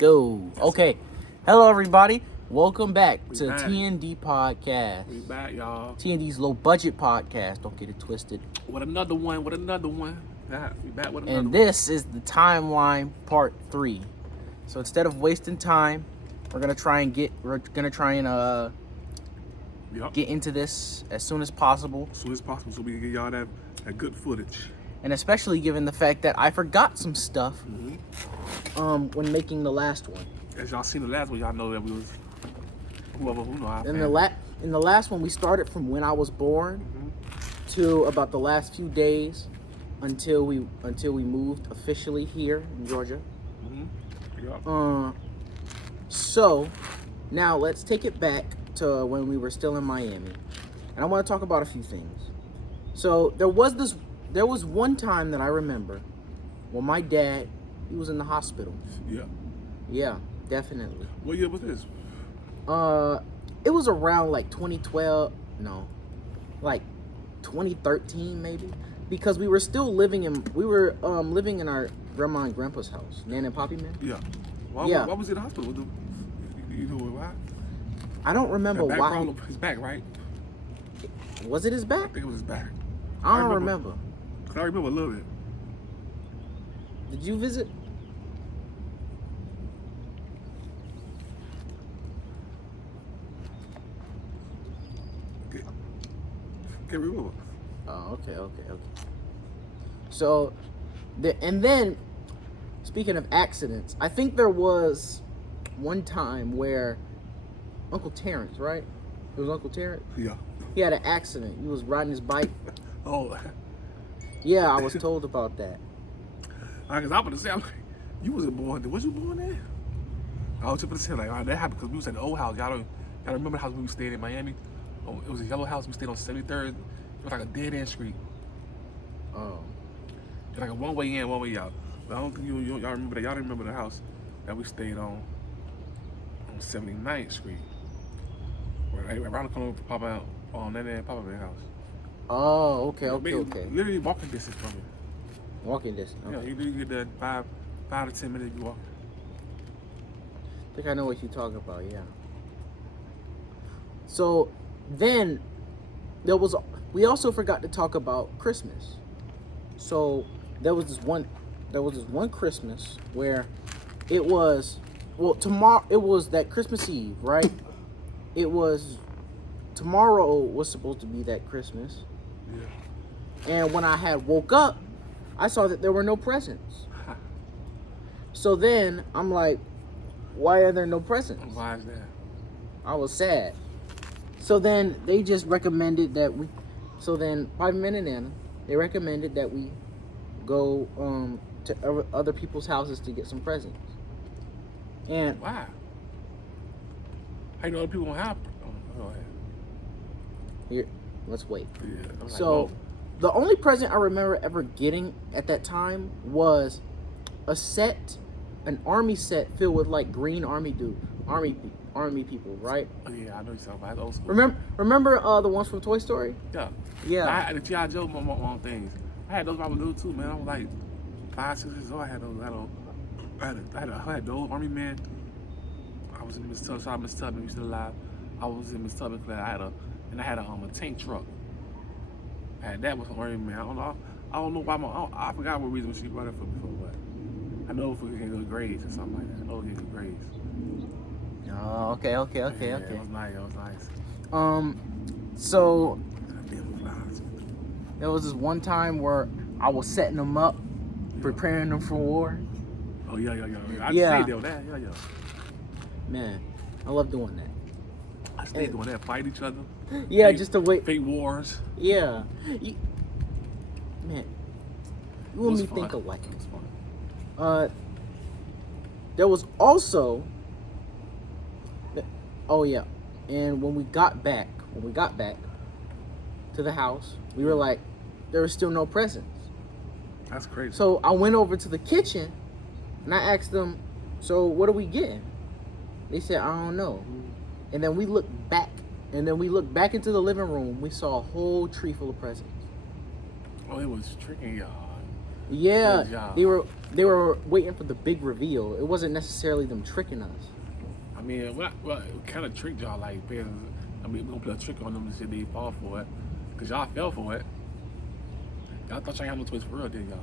go. Okay. Hello, everybody. Welcome back to back. TnD Podcast. We back, y'all. TnD's low budget podcast. Don't get it twisted. With another one. Yeah, we back with another And one. this is the timeline part 3. So instead of wasting time, we're gonna try and get into this as soon as possible. As soon as possible, so we can get y'all that good footage. And especially given the fact that I forgot some stuff when making the last one. As y'all seen the last one, y'all know that we was who know our In family. the last one, we started from when I was born to about the last few days until we moved officially here in Georgia. Yup. So now let's take it back to when we were still in Miami, and I want to talk about a few things. So there was one time that I remember when my dad, he was in the hospital. Yeah. Yeah, definitely. What year was this? It was around like 2012, like 2013 maybe, because we were still living in our grandma and grandpa's house, Nan and Poppy man. Yeah. Why was he in the hospital? You know why? I don't remember Back why. problem, his back, right? Was it his I back? think it was his back. I don't remember. I remember a little bit. Did you visit? Can't remember. Oh, okay. So, and then, speaking of accidents, I think there was one time where Uncle Terrence, right? It was Uncle Terrence? Yeah. He had an accident. He was riding his bike. Oh. Yeah, I was told about that. Because I'm going to say, I'm like, you wasn't born. Was you born there? I was just going to say, like, that happened because we was at the old house. Y'all remember the house we stayed in Miami? Oh, it was a yellow house. We stayed on 73rd. It was like a dead-end street. Oh. It's like a one-way in, one-way out. But I don't think y'all remember that. Y'all didn't remember the house that we stayed on 79th Street. Right around the corner from Papa, on that end, Papa Bear's house. Oh, okay. Literally walking distance from it. Walking distance. Okay. Yeah, you get that 5 to 10 minutes you walk. I think I know what you're talking about, yeah. So then we also forgot to talk about Christmas. So there was this one Christmas where it was that Christmas Eve, right? Tomorrow was supposed to be that Christmas. Yeah. And when I had woke up, I saw that there were no presents. So then I'm like, why are there no presents? Why is that? I was sad. So then they just recommended that Bobby Man and Nana, they recommended that we go to other people's houses to get some presents. And Why? How you know other people don't have? Go ahead. here, let's wait. Yeah. I'm like, So whoa. the only present I remember ever getting at that time was an army set filled with like green army people, right? Oh, yeah, I know you're talking about. That's old school. Remember the ones from Toy Story? Yeah. Yeah. I had the G.I. Joe mom things. I had those when I was little too, man. I was like 5, 6 years old. I had those Army Man. I was in Miss Tubman. Shout out Miss Tubman, you still alive. I was in Miss Tubman class. I had a tank truck. I had that with some Army Man. I don't know why I forgot what reason she brought it for before, but I know if we can get grades or something like that. I know we can get grades. Oh, okay. Yeah, it was nice. So there was this one time where I was setting them up, preparing them for war. Oh, yeah. I Yeah. stayed there with that. Yeah. Man, I love doing that. I stayed doing that. Fight each other. Yeah, just to wait. Fake wars. Yeah. Man, you and me fun. think alike. It was fun. There was also, oh yeah, and when we got back to the house, we were like, there were still no presents. That's crazy. So I went over to the kitchen and I asked them, so what are we getting? They said, I don't know. And then we looked back into the living room. We saw a whole tree full of presents. Oh, it was tricking y'all. Yeah, Good job. they were. they were waiting for the big reveal. It wasn't necessarily them tricking us. I mean, what kind of trick y'all like? Because, I mean, we're gonna play a trick on them and say they fall for it. Because y'all fell for it. Y'all thought y'all had no toys for real, did y'all?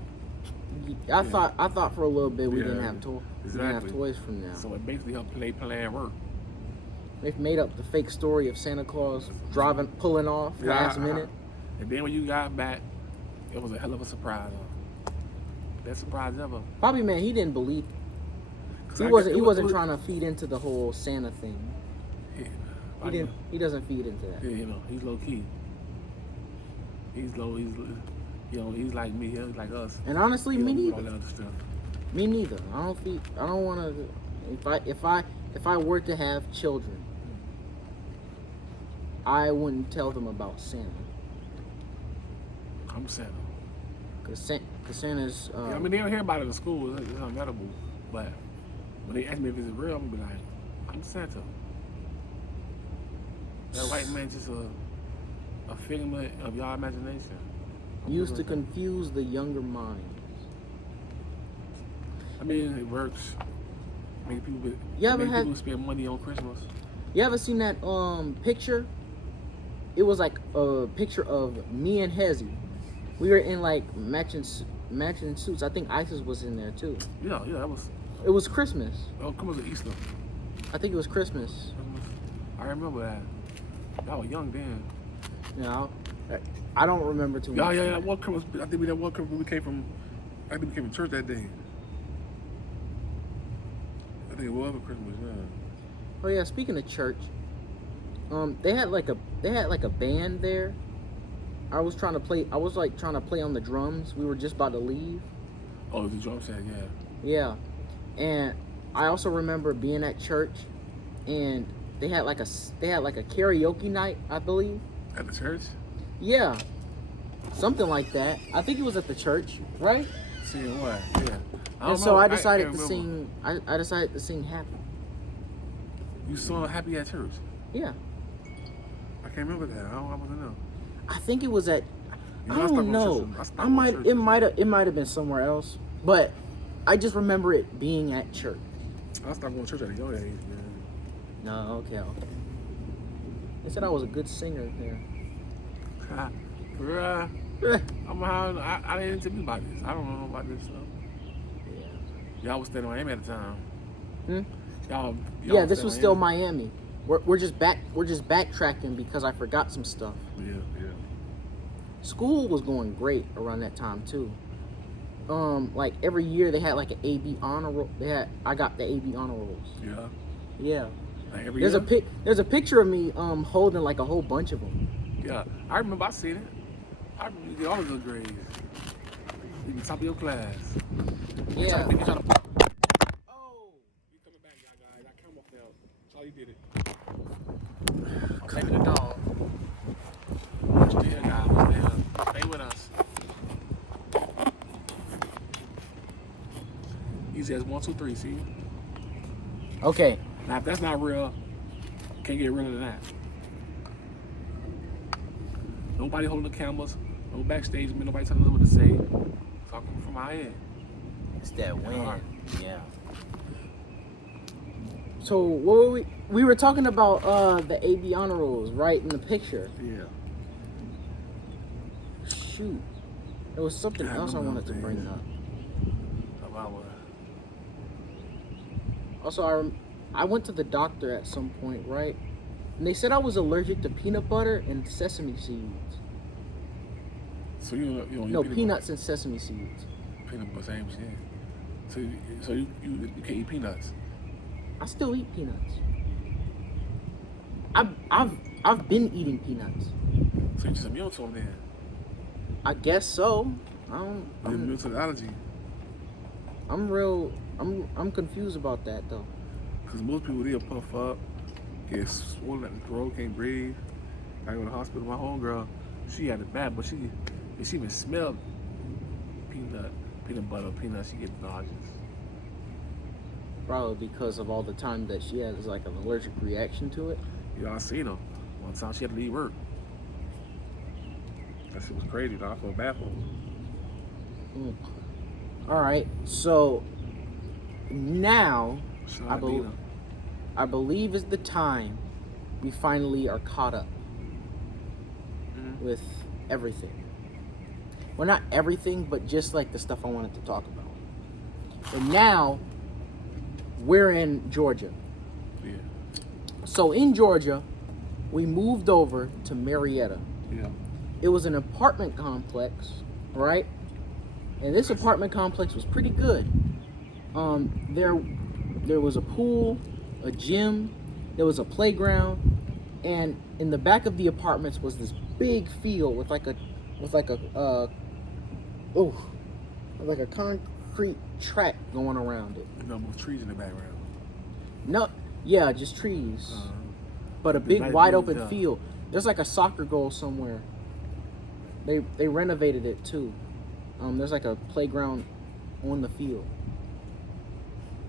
I thought for a little bit we didn't have Exactly. we didn't have toys from now. So it basically helped plan work. They've made up the fake story of Santa Claus pulling off last minute. And then when you got back, it was a hell of a surprise. Best surprise ever. Probably, man, he didn't believe. He wasn't trying to feed into the whole Santa thing. Yeah, He doesn't feed into that. Yeah, you know, he's low key. He's low. He's like me. He's like us. And honestly, me neither. All that other stuff. Me neither. I don't want to. If I were to have children, I wouldn't tell them about Santa. I'm Santa. Cause Santa's. I mean, they don't hear about it in school. It's unbearable. But when they ask me if it's real, I'm gonna be like, I'm Santa. That white man just a figment of your imagination. Used to confuse the younger minds. I mean, it works. Make people spend money on Christmas. You ever seen that picture? It was like a picture of me and Hezzy. We were in like matching suits. I think Isis was in there too. Yeah, that was. It was Christmas. Oh, come on, Easter. I think it was Christmas. I remember that. Y'all were young then. Yeah, I don't remember too much. Yeah. That one Christmas. I think we came from church that day. I think it was for Christmas. Yeah. Oh yeah. Speaking of church, they had like a band there. I was trying to play on the drums. We were just about to leave. Oh, the drum set, yeah. Yeah, and I also remember being at church, and they had like a karaoke night, I believe. At the church? Yeah, something like that. I think it was at the church, right? Singing what? Yeah. And so I decided to sing. I decided to sing Happy. You saw Happy at church? Yeah. I can't remember that. I wasn't know. I think it was at. You I don't know. It might have been somewhere else, but I just remember it being at church. I stopped going to church at a young age, man. No, okay. They said I was a good singer there. Bruh. I didn't tell you about this. I don't know about this stuff. Yeah. Y'all was staying in Miami at the time. Hmm? Y'all yeah, this was still Miami. We're just backtracking because I forgot some stuff. Yeah. School was going great around that time too. Like every year they had like an AB honor roll. I got the AB honor rolls. Yeah. Yeah. Like every There's year? There's a picture of me holding like a whole bunch of them. Yeah, I remember I seen it. I remember you get all the good grades. You be top of your class. Yeah. Oh! You coming back, y'all guys. I come off now. Charlie did it. I'm taking the dog. Still, guys. Stay with us. Easy as 1, 2, 3. See? Okay. Now, if that's not real, can't get realer than that. Nobody holding the cameras, no backstage, man. Nobody telling them what to say. It's all coming from my head. It's that wind. Yeah. So what were we were talking about the AB honor rolls, right, in the picture. Yeah. Shoot. There was something else I wanted to bring up. About what? Also, I went to the doctor at some point, right? And they said I was allergic to peanut butter and sesame seeds. So you don't No, eat peanuts and sesame seeds. Peanut butter, same shit. So you can't eat peanuts. I still eat peanuts. I've been eating peanuts. So you just immune to them then? I guess so. You're immune to the allergy. I'm confused about that though. Because most people, they'll puff up, get swollen at the throat, can't breathe. I go to the hospital. My homegirl, she had it bad, but if she even smelled peanut butter, peanuts, she get nauseous. Probably because of all the time that she has like an allergic reaction to it. Yeah, I seen her. One time she had to leave work. That shit was crazy, though. I felt bad for her. All right. So now Shout I, out bel Dina. I believe is the time we finally are caught up with everything. Well, not everything, but just like the stuff I wanted to talk about. And now we're in Georgia. Yeah. So in Georgia, we moved over to Marietta. Yeah. It was an apartment complex, right? And this apartment complex was pretty good. There was a pool, a gym, there was a playground, and in the back of the apartments was this big field with like a concrete track going around it. No more trees in the background. No, yeah, just trees, Uh, but a the big night wide really open done. field. There's like a soccer goal somewhere. They renovated it too. There's like a playground on the field.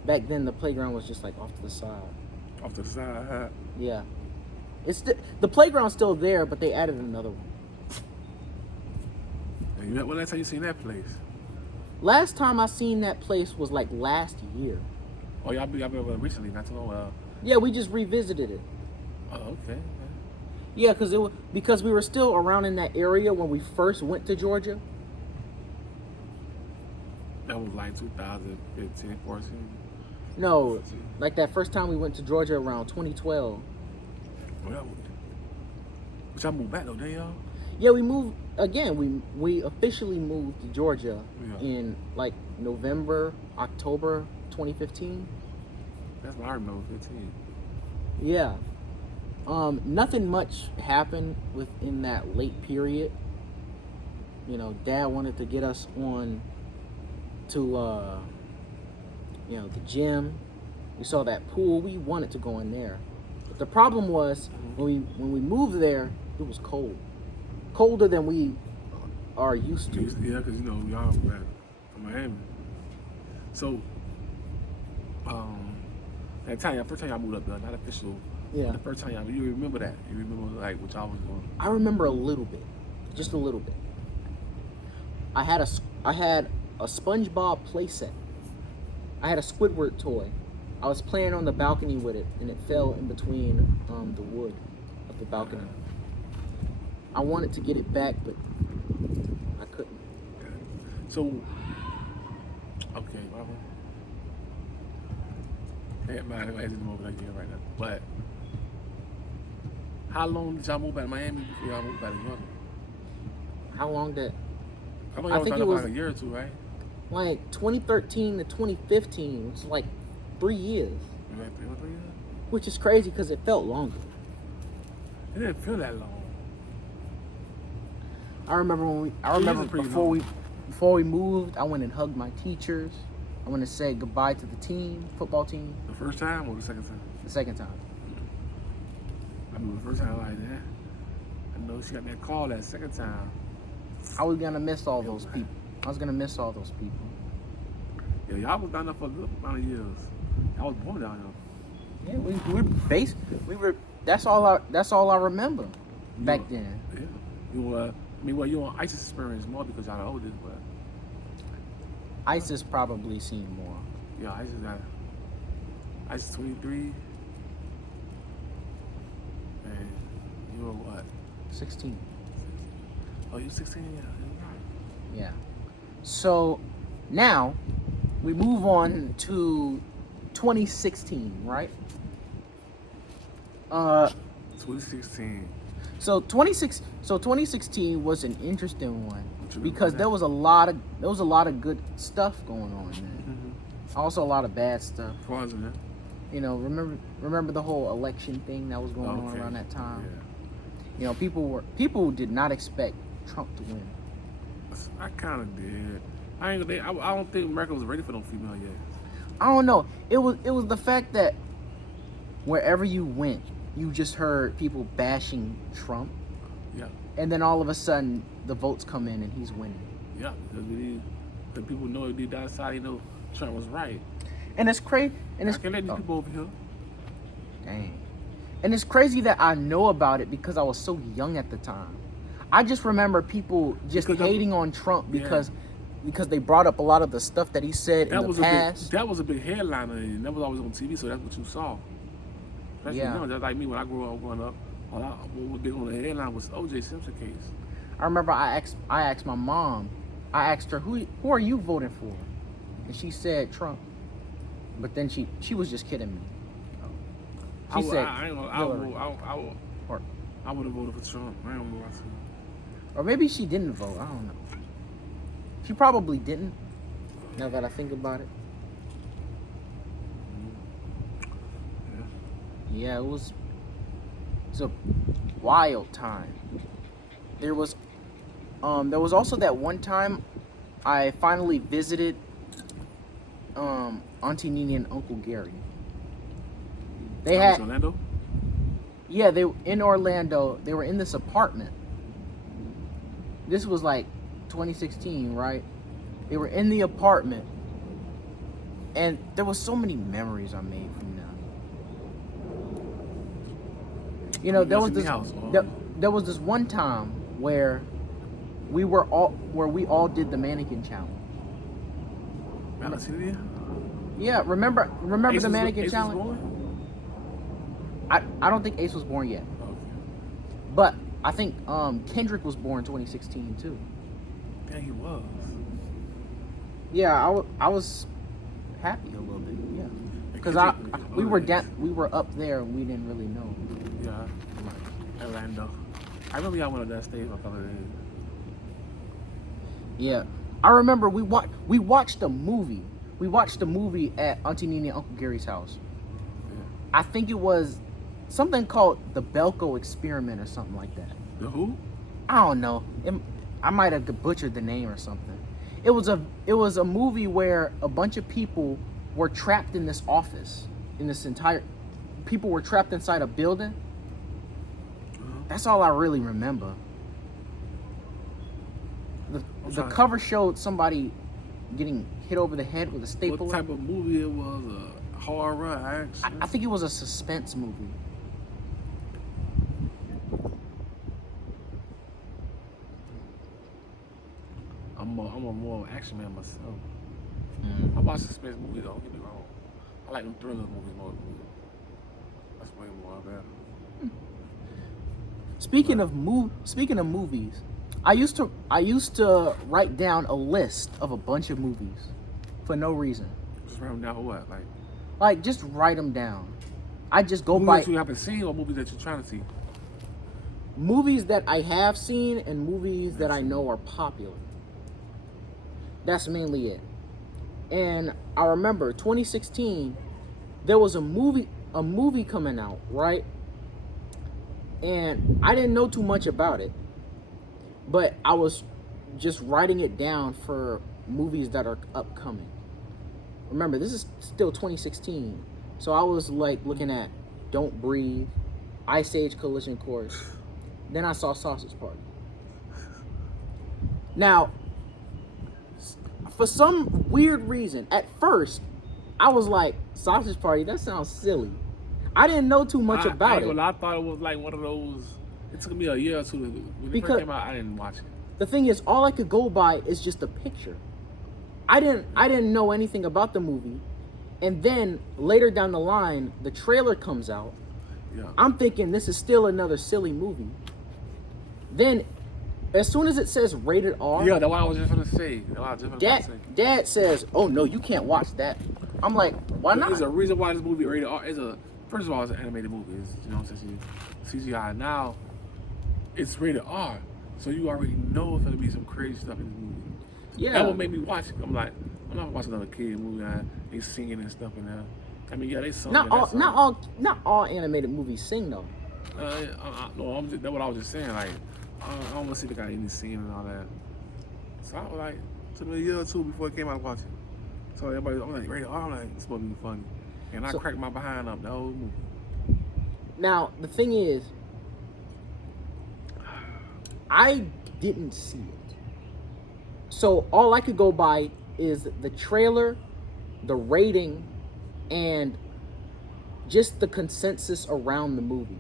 Back then, the playground was just like off to the side. Off to the side. Yeah, the playground's still there, but they added another one. When last time you seen that place? Last time I seen that place was like last year. Oh, y'all been recently, not too long. Yeah, we just revisited it. Oh, okay. Yeah, because we were still around in that area when we first went to Georgia. That was like 2015, 14. No, like that first time we went to Georgia around 2012. Well, but y'all moved back though, didn't y'all? Yeah, we moved again. We officially moved to Georgia in like November, October 2015. That's what I remember, 15. Yeah. Nothing much happened within that late period. You know, Dad wanted to get us on to the gym. We saw that pool. We wanted to go in there. But the problem was when we moved there, it was cold. Colder than we are used to. Yeah, because y'all from Miami. So, that time, first time y'all moved up there, not official. Yeah. The first time y'all, you remember that? You remember like what y'all was doing? I remember a little bit, just a little bit. I had a SpongeBob playset. I had a Squidward toy. I was playing on the balcony with it, and it fell in between the wood of the balcony. I wanted to get it back, but I couldn't. So, okay, well, I'm over there right now. But how long did y'all move back to Miami before y'all moved back to Georgia? How long did? I know y'all was about a year or two, right? Like 2013 to 2015, which is like 3 years. You went 3 or 3 years? Which is crazy because it felt longer. It didn't feel that long. I remember before we moved, I went and hugged my teachers. I went to say goodbye to the team, football team. The first time or the second time? The second time. I remember the first time like that. I know she got that call that second time. I was gonna miss all those people. Yeah, y'all was down there for a good amount of years. I was born down there. Yeah, we were. That's all I remember back then. Yeah, you were. You on ISIS experience more because y'all the oldest, but ISIS probably seen more. yeah, ISIS 23. And you were what? 16. Oh, you 16? Yeah. Yeah. So now we move on to 2016, right? 2016. So 2016 was an interesting one because there was a lot of good stuff going on there. Also a lot of bad stuff. Fraudulent. You know, remember the whole election thing that was going on around that time. Yeah. You know, people did not expect Trump to win. I kind of did. I don't think America was ready for no female yet. I don't know. It was the fact that wherever you went, you just heard people bashing Trump. Yeah. And then all of a sudden, the votes come in and he's winning. Yeah, because people know deep down inside, Trump was right. And it's crazy. And I can let these people over here. Dang. And it's crazy that I know about it because I was so young at the time. I just remember people just hating on Trump because because they brought up a lot of the stuff that he said in the past. That was a big headliner, and that was always on TV, so that's what you saw. Especially just like me when I growing up, all what was big on the headline was O.J. Simpson case. I remember I asked my mom, I asked her, who are you voting for? And she said Trump. But then she was just kidding me. She said I would have voted for Trump. I don't know what I said. Or maybe she didn't vote. I don't know. She probably didn't. Now that I think about it. Yeah, it was a wild time. There was also that one time I finally visited Auntie Nene and Uncle Gary. They had Orlando? Yeah, they in Orlando. They were in this apartment. This was like 2016, right? They were in the apartment, and there was so many memories I made from them. You know, there was this one time where we all did the mannequin challenge. Yeah, remember the mannequin challenge? I don't think Ace was born yet. Okay. But I think Kendrick was born in 2016 too. Yeah, he was. Yeah, I was happy a little bit. Yeah, because we were up there and we didn't really know. Yeah, Orlando. I remember y'all went up that stage a couple of days. Yeah, I remember we watched a movie. We watched a movie at Auntie Nene and Uncle Gary's house. Yeah. I think it was something called the Belko Experiment or something like that. The who? I don't know. I might have butchered the name or something. It was a movie where a bunch of people were trapped in this office. People were trapped inside a building. That's all I really remember. The cover showed somebody getting hit over the head with a stapler. What type of movie it was? A horror, action? I think it was a suspense movie. I'm a more action man myself. Mm. I watch suspense movies, don't get me wrong. I like them thriller movies more. That's way more better. Speaking of movies, I used to write down a list of a bunch of movies for no reason. Just write them down for what? Like just write them down. I just go movies by that you haven't seen or movies that you're trying to see. Movies that I have seen and movies that I know are popular. That's mainly it. And I remember 2016, there was a movie coming out, right? And I didn't know too much about it, but I was just writing it down for movies that are upcoming. Remember, this is still 2016, so I was like looking at Don't Breathe, Ice Age Collision Course. Then I saw Sausage Party. Now, for some weird reason, at first, I was like, Sausage Party, that sounds silly. I didn't know too much about it. I thought it was like one of those. It took me a year or two. When it first came out, I didn't watch it. The thing is, all I could go by is just a picture. I didn't know anything about the movie. And then later down the line, the trailer comes out. Yeah. I'm thinking this is still another silly movie. Then, as soon as it says rated R, yeah, that's what I was just gonna say. Dad says, "Oh no, you can't watch that." I'm like, "Why not?" There's a reason why this movie rated R. First of all, it's an animated movie. It's, CGI. Now, it's rated R, so you already know if there's gonna be some crazy stuff in this movie. Yeah, that would make me watch it. I'm like, I'm not watching another kid movie. They singing and stuff in there. I mean, yeah, they sung. Not all animated movies sing though. No, that's what I was just saying. Like, I don't want to see the guy any singing and all that. So I was like, it took me a year or two before it came out watching. So everybody, I'm like, rated R. I'm like, it's supposed to be funny, and I cracked my behind up the whole movie. Now the thing is, I didn't see it, so all I could go by is the trailer, the rating, and just the consensus around the movie.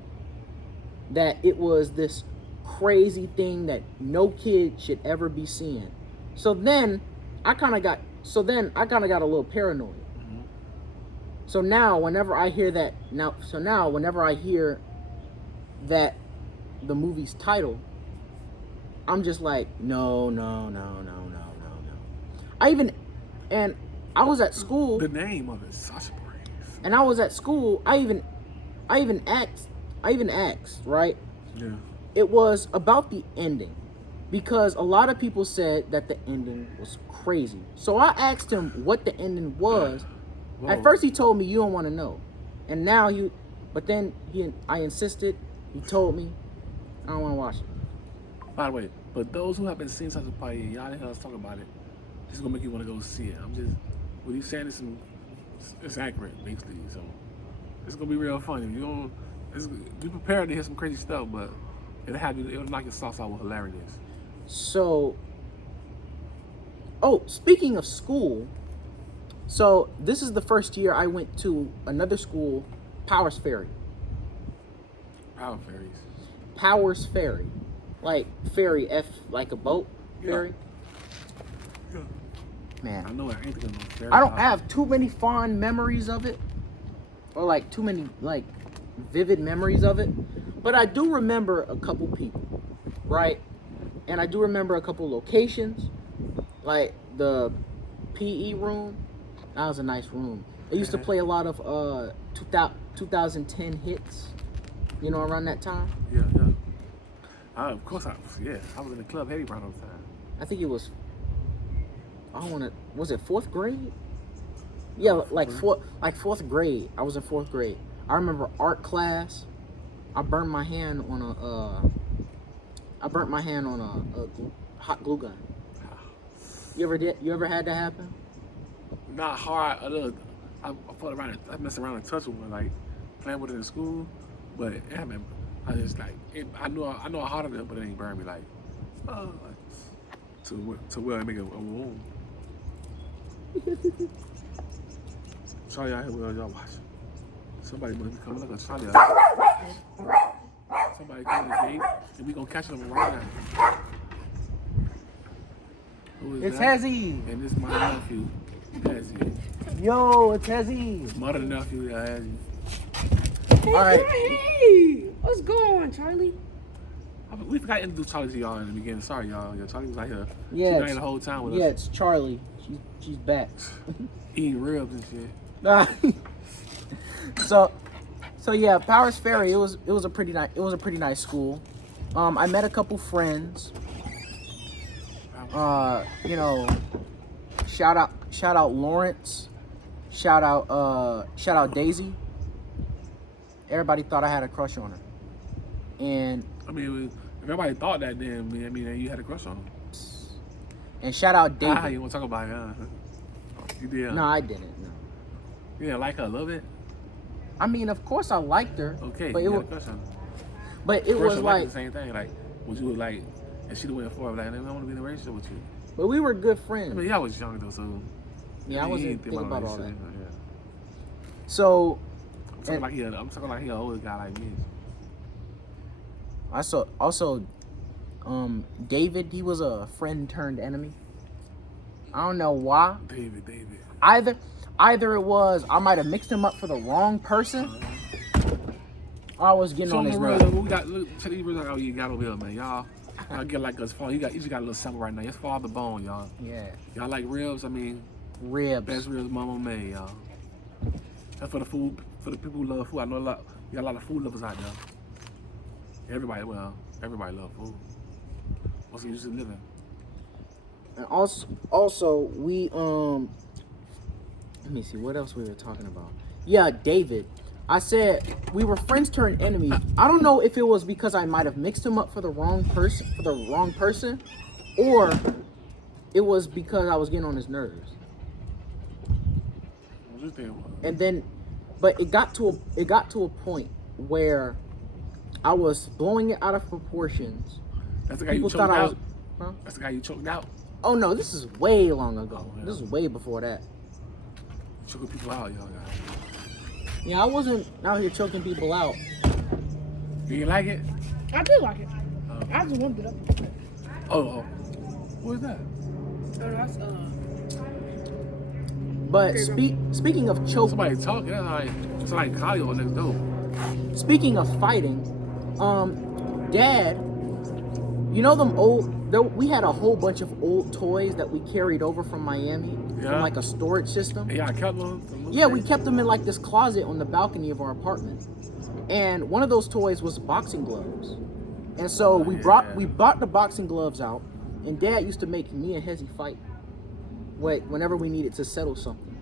That it was this crazy thing that no kid should ever be seeing. So then I kind of got a little paranoid. Mm-hmm. So now whenever I hear that the movie's title, I'm just like, no. I was at school. The name of it, Sasha Brains. And I was at school. I even asked, right? Yeah. It was about the ending, because a lot of people said that the ending was crazy. So I asked him what the ending was. Whoa. At first he told me you don't want to know, and now I insisted. He told me I don't want to watch it. By the way, but those who haven't seen Sasha Brains, y'all didn't hear us talk about it. This is gonna make you want to go see it. What he's saying is it's accurate, basically. So it's gonna be real funny. Be prepared to hear some crazy stuff, but it'll knock your socks out with hilarious. So, speaking of school, so this is the first year I went to another school, Powers Ferry. Powers Ferry, like ferry, like a boat ferry. Yeah. Man, I know I ain't gonna ferry. I don't have too many fond memories of it, or like too many like vivid memories of it, but I do remember a couple people, right? And I do remember a couple locations, like the PE room. That was a nice room. They used to play a lot of 2010 hits, around that time. Yeah. Of course, I was in the club heavy around those time. I think it was. Was it fourth grade? Yeah, fourth grade. I was in fourth grade. I remember art class. I burnt my hand on a hot glue gun. You ever had that happen? Not hard. I messed around and touched with one, like playing with it in school, but I just like I know I harder than it, but it ain't burn me like to where I make a wound. Charlie out here with y'all watching. Somebody must be coming like a Charlie out here. Somebody coming to the gate, and we gonna catch them right now. Who is It's that? Hezzy. And this is my nephew, Hezzy. Yo, it's Hezzy. Mother and nephew, Hezzy. All right. Hey, what's going on, Charlie? We forgot to introduce Charlie to y'all in the beginning. Sorry, y'all. Yeah, Charlie was out here. Yeah, She been the whole time with us. Yeah, it's Charlie. She's back. Eating ribs and shit. So yeah, Powers Ferry. It was a pretty nice school. I met a couple friends. Shout out Lawrence. Shout out Daisy. Everybody thought I had a crush on her. And I mean, if everybody thought that, then you had a crush on him. And shout out David. You want to talk about it? Huh? You did? No, I didn't. No. You didn't like her a little bit? I mean, of course I liked her. Okay, but you had a crush on her. But it was like the same thing. Like, would you like? And she went for it. Like, I don't want to be in a relationship with you. But we were good I friends. mean, y'all was young though, so Yeah, I wasn't thinking about all that. Yeah. So I'm talking like he an older guy like me. I saw also David, he was a friend turned enemy. I don't know why. David. Either it was I might have mixed him up for the wrong person, or I was getting on his nerves. Check these reels out. Oh, you got over here, man. Y'all get like us. You just got a little sample right now. It's for the bone, y'all. Yeah. Y'all like ribs? I mean, Ribs. best ribs mama made, y'all. That's for the food, for the people who love food. I know you got a lot of food lovers out there. Everybody love food. What's the use of living? And also we let me see what else we were talking about. Yeah, David. I said we were friends turned enemies. I don't know if it was because I might have mixed him up for the wrong person, or it was because I was getting on his nerves. And then, but it got to a point where I was blowing it out of proportions. That's the guy you choked out? Huh? That's the guy you choked out? Oh no, this is way long ago. Oh, yeah. This is way before that. Choking people out, y'all. Yeah, I wasn't out here choking people out. Do you like it? I do like it. I just warmed it up. Oh. What is that? That's But Okay, speaking of choke, Somebody talking. It's like cardio next door. speaking of fighting, Dad, you know them old. We had a whole bunch of old toys that we carried over from Miami Yeah. from like a storage system. Yeah, I kept them. Yeah, we kept them in like this closet on the balcony of our apartment. And one of those toys was boxing gloves. And so we brought the boxing gloves out, and Dad used to make me and Hezzy fight. Whenever we needed to settle something.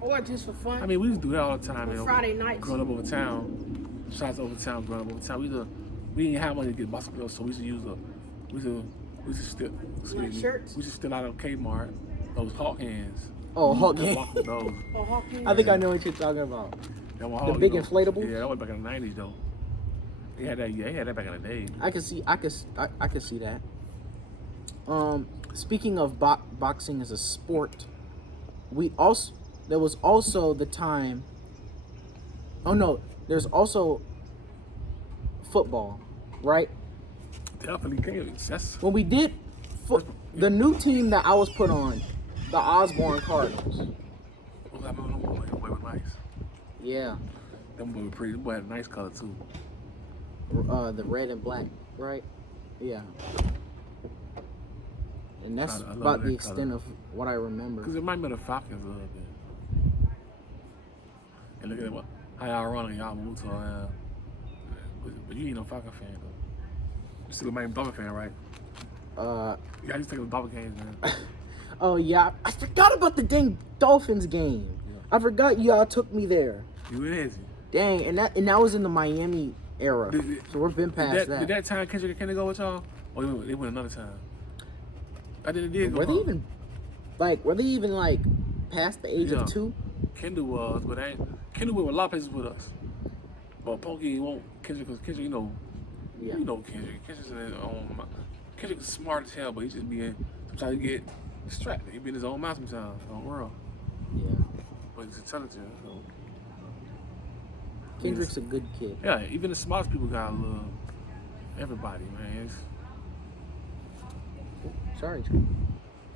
or just for fun. I mean, we used to do that all the time. On Friday nights. Growing up over town. Shots over town, growing up over town. We didn't have money to get boxing gloves, so we used to use we used to steal, Like shirts? We used to steal out of Kmart those Hawk hands. Oh, Hawk Just hands. walk with those. Or hockey. I think I know what you're talking about. That was The Hawk, big you know. inflatables? Yeah, that was back in the 90s though. They had that back in the day. I could see that. Speaking of boxing as a sport, there was also the time. Oh no, there's also football, right? Definitely came. That's When we did the new team that I was put on, the Osborne Cardinals. oh, that boy was nice. Yeah, Them boy were pretty. Them boy had a nice color too. the red and black, right? Yeah. And that's I love about the that extent color. of what I remember. Because it reminded me of the Falcons a little bit. And look at how y'all running, y'all move to but you ain't no Falcon fan though. You still a Miami Dolphin fan, right? Uh, Yeah, I used to take the Dolphin games, man. oh yeah, I forgot about the dang Dolphins game. Yeah. I forgot y'all took me there. You is. Dang, and that was in the Miami era. So we've been past Did that time Kendrick and Kenny go with y'all? Or they went another time? I did. It did go. Were they even like past the age Yeah. of 2? Kendall was, but Kendall went with a lot of places with us. But Pokey won't Kendrick because Kendrick, Yeah. you know Kendrick. Kendrick's in his own. Kendrick's smart as hell, but he just sometimes he get distracted. He be in his own mouth sometimes, his own world. Yeah. But he's intelligent. So. Kendrick's a good kid. Yeah, even the smartest people gotta love everybody, man. Sorry.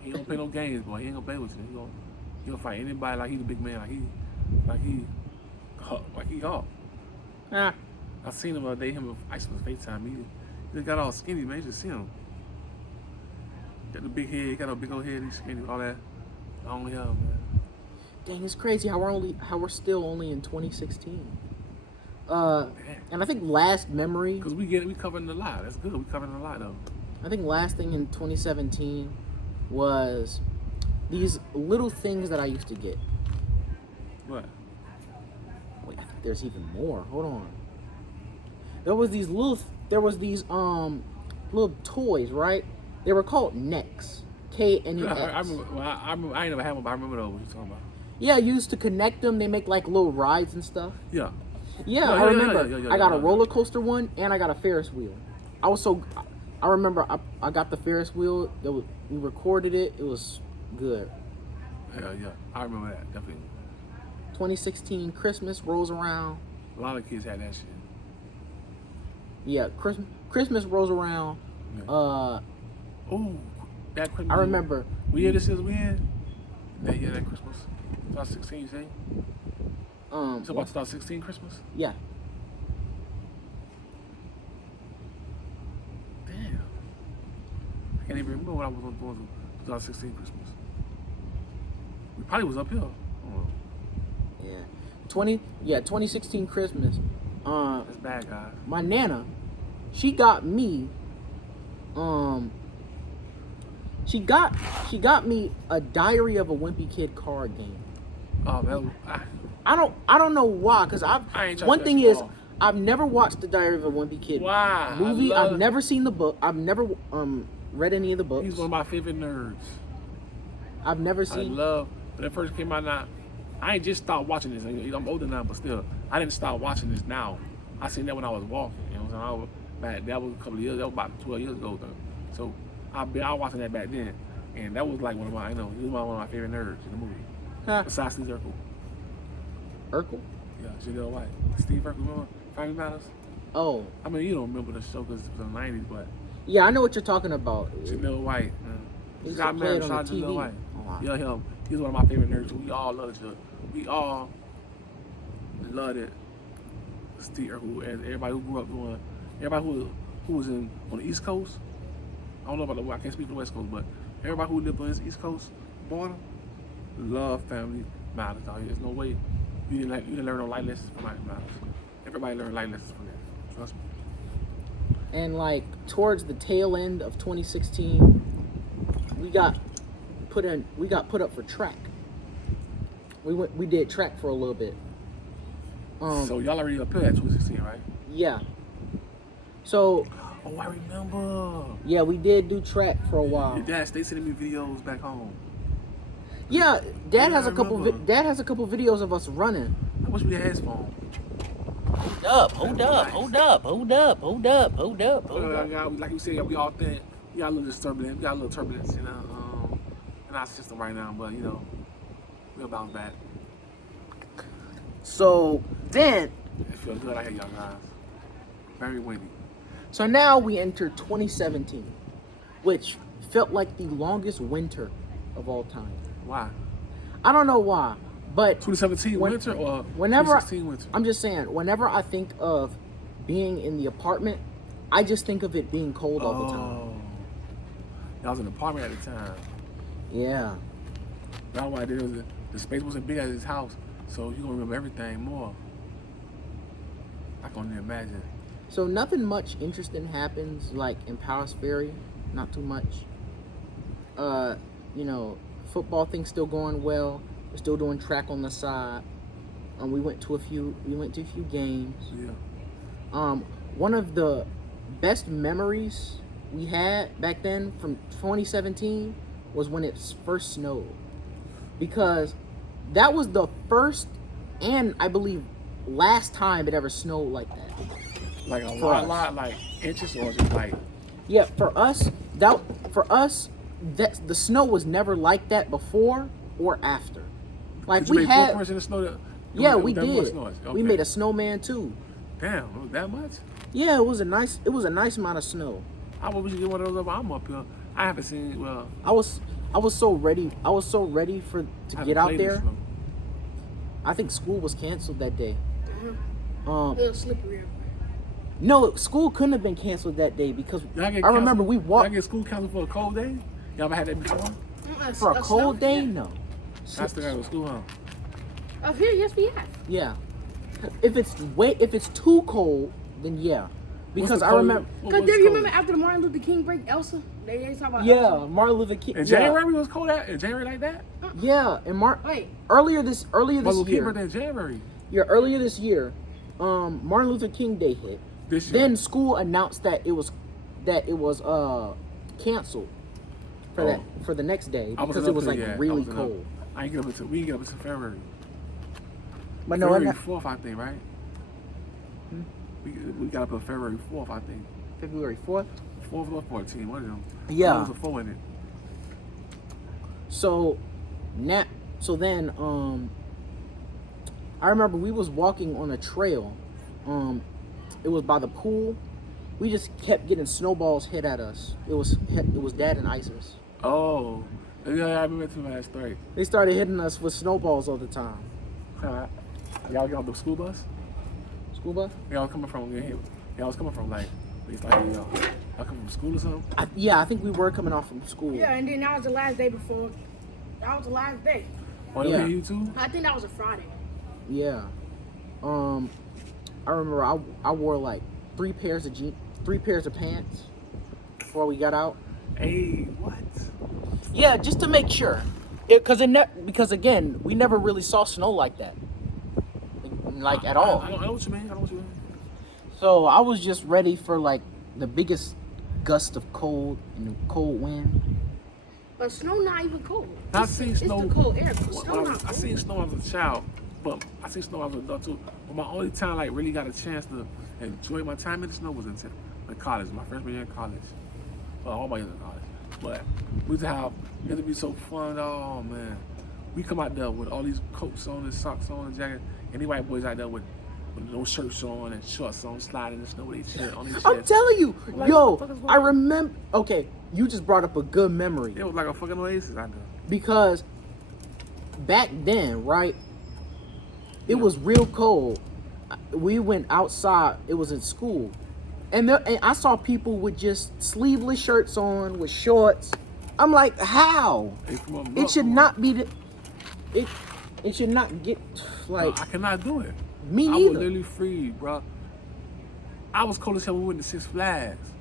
He don't play no games, boy. He ain't gonna play with you. He'll fight anybody like he the big man, like he Hawk. Ah. I seen him the other day. Him with Ice was FaceTime. He just got all skinny, man. You just see him. Got the big head. He got a big old head. He's skinny. All that. I only have, man. Dang, it's crazy how we're still only in 2016. And I think last memory. Cause we covering a lot. That's good. We covering a lot though. I think last thing in 2017 was these little things that I used to get. What? Wait, I think there's even more. Hold on. There was these little toys, right? They were called Necks. KNEX. I remember. Well, I ain't never had one, but I remember those. What you talking about? Yeah, you used to connect them. They make like little rides and stuff. Yeah. Yeah, Yeah, I yeah, remember. yeah, I got a yeah. roller coaster one and I got a Ferris wheel. I remember I got the Ferris wheel. We recorded it. It was good. Yeah. I remember that definitely. 2016 Christmas rolls around. A lot of kids had that shit. Yeah, Christmas rolls around. Yeah. Ooh, that Christmas. I remember. What year this is we in? That year, that Christmas. 2016, you say? It's about 2016 Christmas? Yeah. Damn. I can't even remember what I was doing for 2016 Christmas. We probably was up here. Yeah. 2016 Christmas. That's bad, guys. My nana, she got me she got me a Diary of a Wimpy Kid card game. Oh, man. I don't know why, cause I ain't touched one that thing shit is off. I've never watched the Diary of a Wimpy Kid Wow. movie. I've never seen the book. I've never read any of the books. He's one of my favorite nerds. I've never I seen. love, when it first came out now, I ain't just stopped watching this. I'm older now, but still, I didn't stop watching this now. I seen that when I was walking. You know what I'm saying? That was a couple of years, that was about 12 years ago though. So I was watching that back then. And that was like one of my, he was one of my favorite nerds in the movie. Huh. Besides Steve Urkel. Urkel? Yeah, Janelle White. Steve Urkel, remember? Family Matters? Oh. I mean, you don't remember the show because it was in the 90s, but Yeah, I know what you're talking about. Janelle White. They used Got to play married, it shot on the Janelle TV. White. Oh, Wow. Yeah, him. He was one of my favorite nerds. We all loved each other. We all loved it. Everybody who grew up doing, everybody who was on the East Coast. I don't know about I can't speak for the West Coast, but everybody who lived on the East Coast border, love family matters out here. There's no way you didn't learn no life lessons from life matters. Everybody learned life lessons from that. Trust me. And like towards the tail end of 2016, we got put up for track. We did track for a little bit. So y'all already up here at 2016, right? Yeah. So. Oh, I remember. Yeah, we did do track for a while. Your dad stayed sending me videos back home. Yeah, Dad has a couple. remember. Dad has a couple videos of us running. I wish we had his phone. Hold up. Like you said, we all think we got a little turbulence. We got a little turbulence, in our system right now. But we'll bounce back. So then, It feels good out here, y'all guys. Very windy. so now we enter 2017, which felt like the longest winter of all time. Why? I don't know why, but 2017 winter or whenever 2016 winter? I'm just saying, whenever I think of being in the apartment, I just think of it being cold all the time. Y'all was in an apartment at the time. Yeah. That's why the space wasn't big as his house, so you gonna remember everything more. I can only imagine. So nothing much interesting happens like in Paris Ferry, not too much. Football thing's still going well. We're still doing track on the side. We went to a few games. Yeah. One of the best memories we had back then from 2017 was when it first snowed, because that was the first and I believe last time it ever snowed like that. Like a For us. lot, like inches or just like. Yeah, for us, that the snow was never like that before or after. Like Did you we make had, footprints in the snow that, yeah, it we was that much did. noise? We Okay. made a snowman too. Damn, it was that much? Yeah, it was a nice amount of snow. I wish we should get one of those up. I'm up here. I haven't seen. Well, I was so ready. I was so ready to I haven't get out played in there. snow. I think school was canceled that day. A little slippery everywhere. No, school couldn't have been canceled that day because Y'all get I remember canceled- we walked Y'all get school canceled for a cold day? Y'all ever had that before? for a cold day. No. I still gotta go to school, huh? Oh, here, yes, we have. Yeah. If it's too cold, then yeah. Because I remember. Because do you remember after the Martin Luther King break, Elsa? They talk about Yeah, Elsa. Martin Luther King. In Yeah. January was cold out? In January like that? Yeah, and Wait, earlier this Martin Luther King year. birthday in January. Yeah, earlier this year, Martin Luther King Day hit. This year. Then school announced that it was canceled for the next day I because wasn't it up was to like yet. I really wasn't up. cold. I ain't get up until we didn't get up until February. But no, February not 4th, I think, right? We got up on February 4th, I think. February 4th. 4th or 14th, one of them. Yeah. There was a 4 in it. So then I remember we was walking on a trail. It was by the pool. We just kept getting snowballs hit at us. It was Dad and Isis. Oh. Yeah, I remember to my story. They started hitting us with snowballs all the time. Y'all get on the school bus? School bus? Y'all coming from y'all was coming from like we started y'all coming from school or something? I think we were coming off from school. yeah, and then that was the last day before. That was the last day. Oh, they Yeah. hit you too? I think that was a Friday. Yeah. I remember I wore like 3 pairs of pants before we got out. Hey, what? Yeah, just to make sure. Because again, we never really saw snow like that. Like at all. I know what you mean. So I was just ready for like the biggest gust of cold and cold wind. But snow not even cold. I seen snow. It's the cold air. Snow not I cold. seen snow as a child, but I seen snow as an adult too. But my only time like really got a chance to enjoy my time in the snow was in college, my freshman year in college. Well, all my years in college. But we used to have, it used to be so fun. Oh man, we come out there with all these coats on and socks on and jackets, and these white boys out there with no shirts on and shorts on, sliding in the snow with their shit on their chest. I'm telling you, Like, yo, what the fuck is going I on? remember. Okay, you just brought up a good memory. It was like a fucking oasis out there. because back then, right, it was real cold. We went outside. It was in school, and I saw people with just sleeveless shirts on with shorts. I'm like, how? It should not be it should not get like. No, I cannot do it. Me I neither. was literally free, bro. I was cold as hell when we went to Six Flags.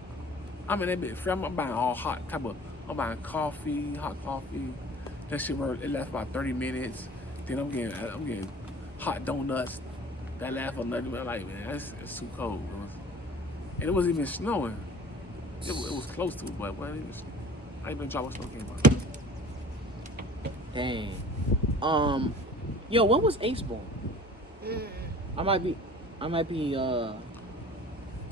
I'm in that bit free. I'm buying all hot type of. I'm buying coffee, hot coffee. That shit it lasts about 30 minutes. Then I'm getting hot donuts. That lasts for nothing. I'm like, man, it's too cold, bro. And it wasn't even snowing. It was close to it, but I even dropped what snow came out. Dang. Yo, when was Ace born? I might be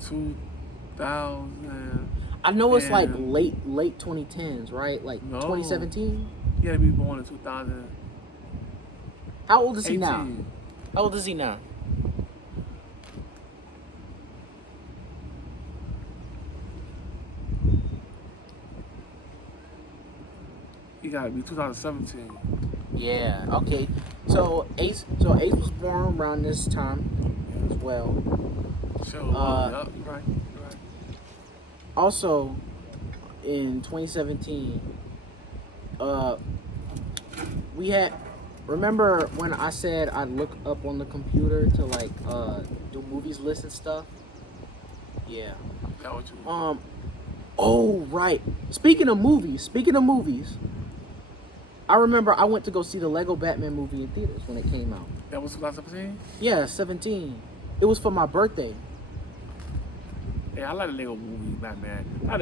2000. I know it's like late 2010s, right? Like No. 2017. He had to be born in 2000. How old is he now? How old is he now? He got to be 2017. Yeah. Okay. So Ace was born around this time as well. Sure. Yup, you're right. Also, in 2017, we had. Remember when I said I'd look up on the computer to like do movies list and stuff? Yeah. That what you Oh right. Speaking of movies, I remember I went to go see the Lego Batman movie in theaters when it came out. That was 2017? Yeah, 17. It was for my birthday. Yeah, I like the Lego movie, Batman. I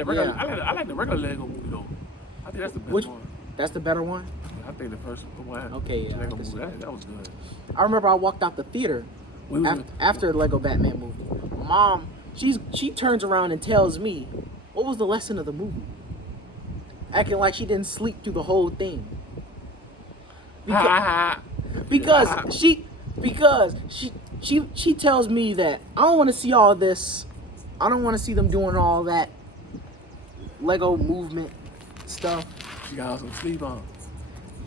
like the regular Lego movie though. I think that's the best one. That's the better one? I think the first one. Okay, yeah, Lego I can see movie. That was good. I remember I walked out the theater after the Lego Batman movie. My mom, she turns around and tells me, what was the lesson of the movie? Acting like she didn't sleep through the whole thing. Because she tells me that I don't want to see all this. I don't want to see them doing all that Lego movement stuff. You got some sleep on.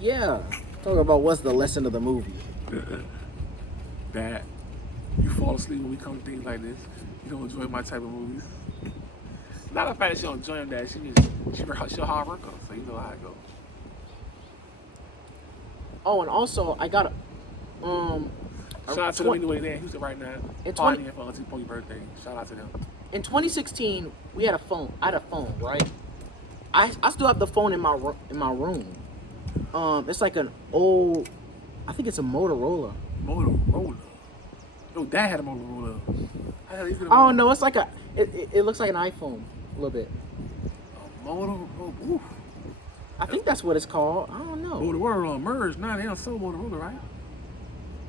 Yeah. Talking about what's the lesson of the movie. That you fall asleep when we come to things like this. You don't enjoy my type of movies. Not the fact that she don't enjoy them, that she's a hard worker, so you know how it goes. Oh, and also I got Shout out to them anyway there in Houston right now. Partying for Auntie Pony's birthday. Shout out to them. In 2016, we had a phone. I had a phone, right? I still have the phone in my room. It's like an old, I think it's a Motorola. Motorola. Yo, Dad had a Motorola. I don't know. It's like it looks like an iPhone a little bit. A Motorola. Oof. I think that's what it's called. I don't know. Motorola merged. Now they don't sell Motorola, right?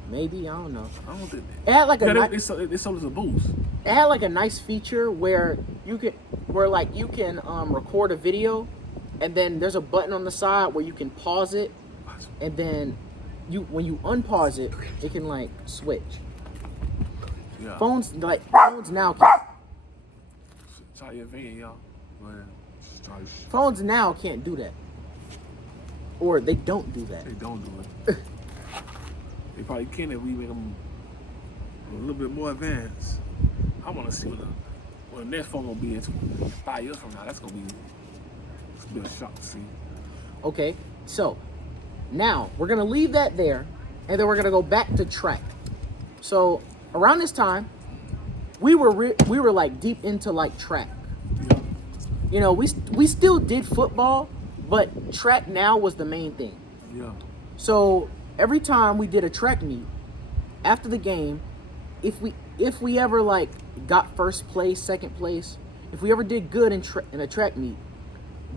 Maybe, I don't know. I don't think it had like they sold it as a boost. It had like a nice feature where you can record a video, and then there's a button on the side where you can pause it, and then when you unpause it, it can like switch. Yeah. Phones now can't. Try your vein, y'all. Phones now can't do that, or they don't do that. They don't do it. They probably can if we make them a little bit more advanced. I want to see what the next phone gonna be in 5 years from now. That's gonna be a shock to see. Okay, so now we're gonna leave that there, and then we're gonna go back to track. So around this time, we were like deep into like track. Yeah. You know, we still did football, but track now was the main thing. Yeah. So every time we did a track meet, after the game, if we ever like got first place, second place, if we ever did good in a track meet,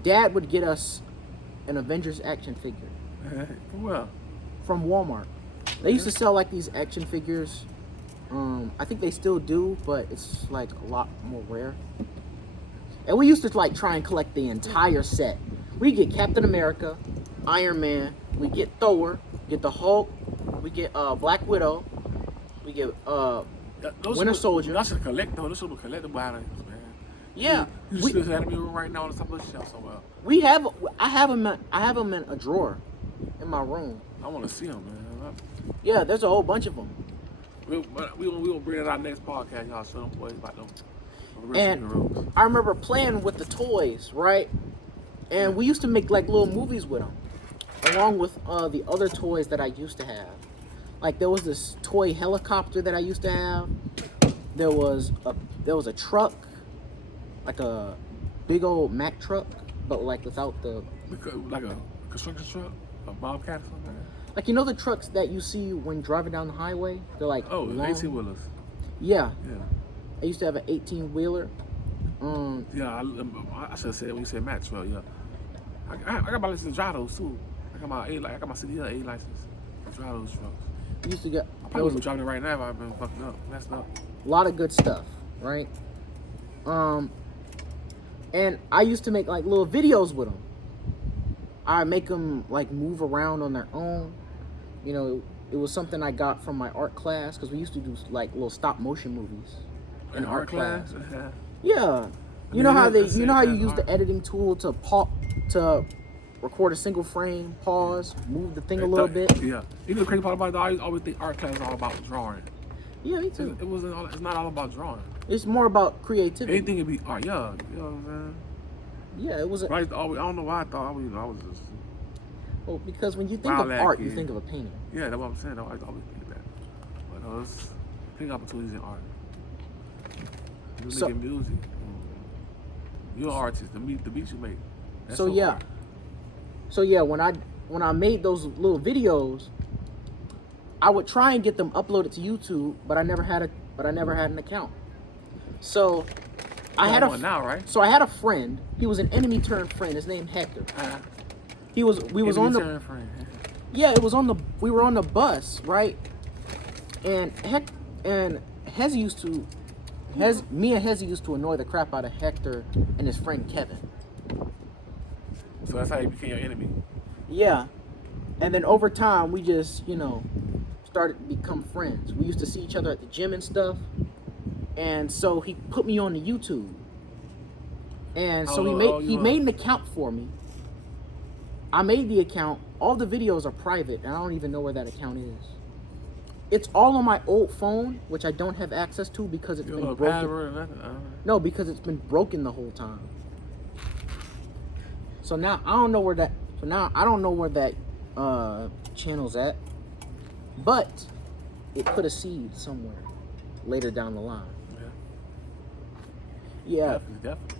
Dad would get us an Avengers action figure. Well, from Walmart. They used to sell like these action figures. I think they still do, but it's like a lot more rare. And we used to like try and collect the entire set. We get Captain America, Iron Man, we get Thor, get the Hulk, we get Black Widow, we get Winter Soldier. That's a collect though. Those are collectible items, man. Yeah, you still have them in your room right now on the top of the shelf somewhere. I have them in a drawer. in my room. I want to see them, man. Yeah, there's a whole bunch of them. We gonna bring it our next podcast, y'all. Show them boys about them. And I remember playing with the toys, right? And we used to make like little movies with them, along with the other toys that I used to have. Like there was this toy helicopter that I used to have. There was a truck, like a big old Mack truck, but like without the like a construction truck, a bobcat or something. Like the trucks that you see when driving down the highway. They're like 18-wheelers. Yeah. Yeah. I used to have an 18-wheeler. Yeah, I should have said when you said Mack truck. Yeah. I got my license to drive those too. I got my CDL A license to drive those trucks. I used to get. I probably wouldn't be driving it right now if I've been fucking up, messed up. A lot of good stuff, right? And I used to make like little videos with them. I make them like move around on their own. It was something I got from my art class because we used to do like little stop motion movies in art class. Yeah, you know how you use the editing tool to record a single frame, pause, move the thing a little bit. Yeah, you know the crazy part about it, I always think art class is all about drawing. Yeah, me too. It's not all about drawing. It's more about creativity. Anything can be art. Yeah, you know what I'm saying. Yeah, it was. I don't know why I thought I was just. Well, because when you think of art, you think of a painting. Yeah, that's what I'm saying. I always think that. But there's big opportunities in art. You're making music. You're an artist. The beats you make. That's art. So yeah, when I made those little videos, I would try and get them uploaded to YouTube, but I never had an account. So I had So I had a friend. He was an enemy turned friend. His name Hector. We were on the bus, right? And me and Hezzy used to annoy the crap out of Hector and his friend Kevin. So that's how you became your enemy. Yeah. And then over time we just, started to become friends. We used to see each other at the gym and stuff. And so he put me on the YouTube. And so he made an account for me. I made the account. All the videos are private, and I don't even know where that account is. It's all on my old phone, which I don't have access to because it's been broken. No, because it's been broken the whole time. So now I don't know where that. Channel's at. But it put a seed somewhere later down the line. Yeah. Definitely.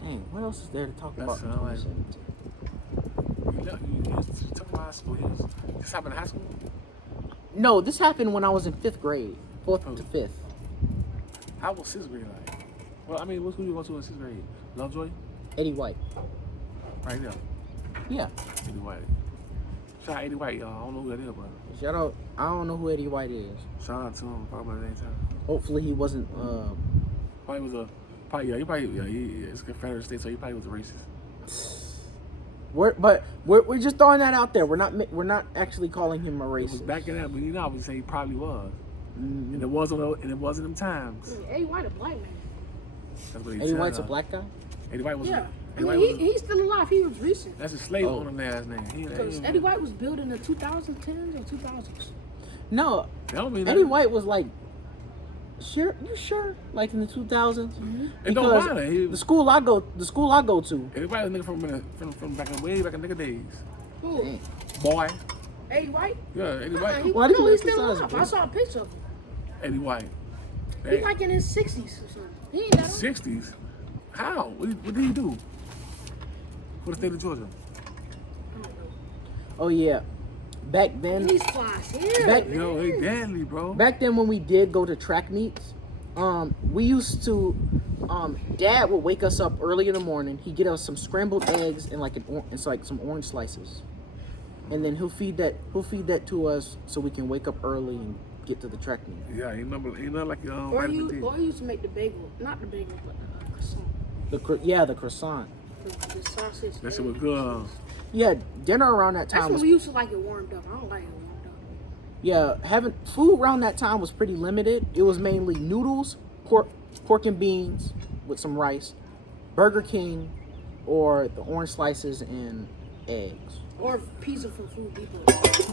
Dang, what else is there to talk about in 2017? You talking about high school? This happened in high school? No, this happened when I was in 5th grade, 4th to 5th. How was 6th grade like? Well, I mean, what school you went to in 6th grade? Lovejoy? Eddie White. Right there. Yeah. Eddie White. Shout out Eddie White, y'all. I don't know who that is, bro. Shout out. I don't know who Eddie White is. Shout out to him. Probably at any time. Hopefully he wasn't. It's Confederate state, so he probably was a racist. We're just throwing that out there. We're not actually calling him a racist. Back in that, but I would say he probably was. Mm-hmm. And it wasn't them times. Eddie White a black man. That's what Eddie White's a black guy? Eddie White was. Yeah. He's still alive. He was recent. That's a slave owner last name. Eddie White was built in the 2010s or 2000s. No. Eddie White was like. Sure, you sure? Like in the 2000s? Mm-hmm. It don't matter. The school I go to. Everybody nigga from way back in nigga days. Who? Dang. Boy. Eddie White? Yeah, Eddie White. Why did you he's still alive. I saw a picture of him. Eddie White. He's like in his 60s or something. He ain't that old. 60s? How? What did he do for the state of Georgia? Oh yeah. Back then, he's class. Yeah. He deadly, bro. Back then, when we did go to track meets, we used to. Dad would wake us up early in the morning. He'd get us some scrambled eggs and some orange slices, and then he'll feed that to us so we can wake up early and get to the track meet. Yeah, he not like or he used to make the bagel, not the bagel, but the croissant. The croissant. The sausage. That shit was good. Yeah, dinner around that time. That's when we used to like it warmed up. I don't like it warmed up. Yeah, having food around that time was pretty limited. It was mainly noodles, pork and beans with some rice, Burger King, or the orange slices and eggs. Or pizza from Food Depot.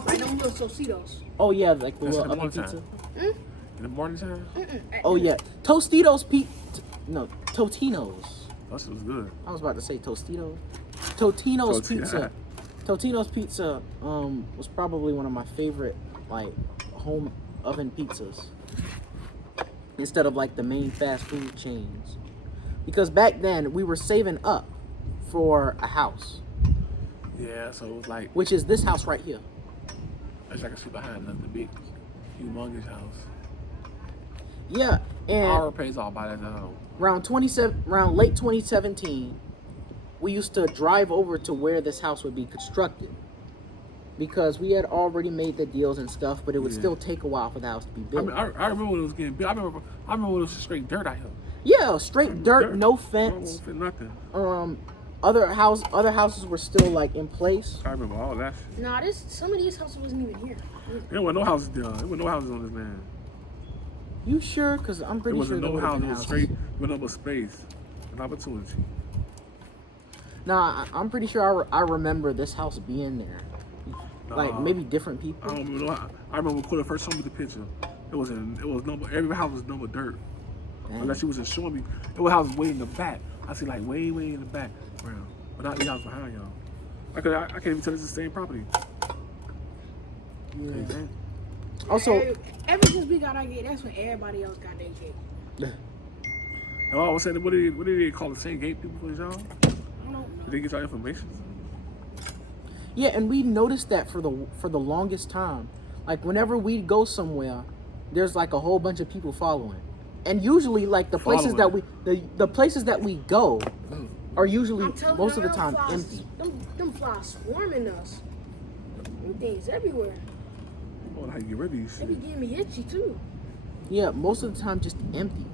Like them little Tostitos. Oh yeah, like the That's little in the onion morning pizza. time. In the morning time? Oh yeah, Tostitos no, Totino's. That shit was good. I was about to say Tostitos. Totino's pizza. Totino's pizza was probably one of my favorite like home oven pizzas. Instead of like the main fast food chains. Because back then we were saving up for a house. Yeah, so it was like, Which is this house right here. I can see behind us, the big, humongous house. Yeah, and Our pays all by that time. around late 2017, we used to drive over to where this house would be constructed. Because we had already made the deals and stuff, but it would still take a while for the house to be I built. mean, I remember when it was getting built. I remember when it was straight dirt out here. Yeah, straight dirt, no fence. Nothing. Other houses were still like in place. I remember all that. Nah, some of these houses wasn't even here. There wasn't no houses done. There wasn't no houses on this land. You sure? Because I'm There pretty sure wasn't there no would have been houses. houses. Straight with no space and opportunity. Nah, I'm pretty sure I remember this house being there. Like maybe different I people. don't remember. I remember when Quilla first showed me the picture. It was number. Every house was number dirt. Dang. Unless she wasn't showing me. It was houses way in the back. I see like way in the back. Brown. But not the house behind y'all. I can't even tell it's the same property. Yeah. Okay. Also, Ever since we got our gate, that's when everybody else got their gate. And all of a sudden, what did they call the same gate people for y'all? I don't know. Did they get y'all information? yeah, and we noticed that for the longest time. Like whenever we go somewhere, there's like a whole bunch of people following. And usually like the places the places that we go are usually I'm telling most you, of the them time flies- empty. Them flies swarming us. Them things everywhere. Oh, how you get rid of these They be shit? getting me itchy too. Yeah, most of the time just empty.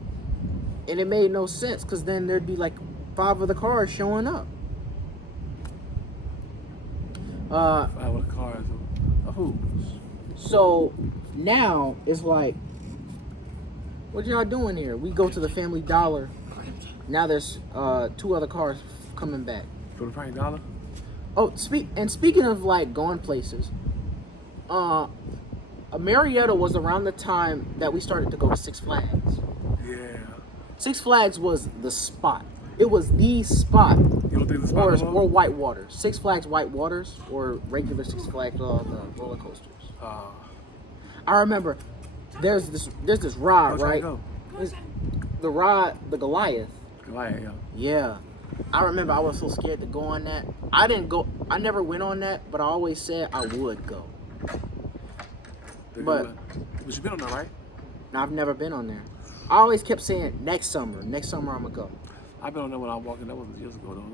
And it made no sense because then there'd be like 5 of the cars showing up. Five with cars. Who? So now it's like, what y'all doing here? We go to the Family Dollar. Now there's 2 other cars coming back. For the Frank Dollar? Oh, speaking of like going places, Marietta was around the time that we started to go to Six Flags. Yeah. Six Flags was the spot. It was the spot. You don't think the spot Or White Waters. Six Flags White Waters or regular Six Flags the roller coasters. I remember there's this ride, right? It's the ride, the Goliath. Goliath, yeah. Yeah. I remember I was so scared to go on that. I never went on that, but I always said I would go. But you've been on that, right? Now, I've never been on there. I always kept saying next summer I'm gonna go. I've been on there when I was walking. That wasn't years ago though.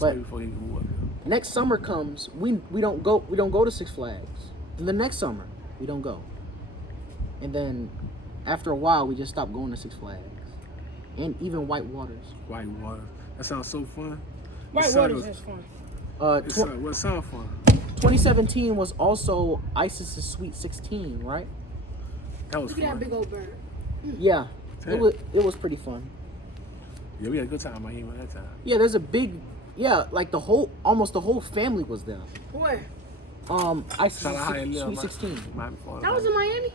But before you even walked. next summer comes, we don't go to Six Flags. And the next summer we don't go. And then after a while we just stopped going to Six Flags. And even White Waters. White Water. That sounds so fun. White Waters is fun. What sound fun? 2017 was also ISIS's Sweet 16, right? That was Look at that fun. big old bird. Yeah. Yeah. It was pretty fun. Yeah, we had a good time in Miami that time. Yeah, there's a big like almost the whole family was there. Where? ISIS's Shout out how you live, Sweet man. 16. Miami, Florida. That was in Miami?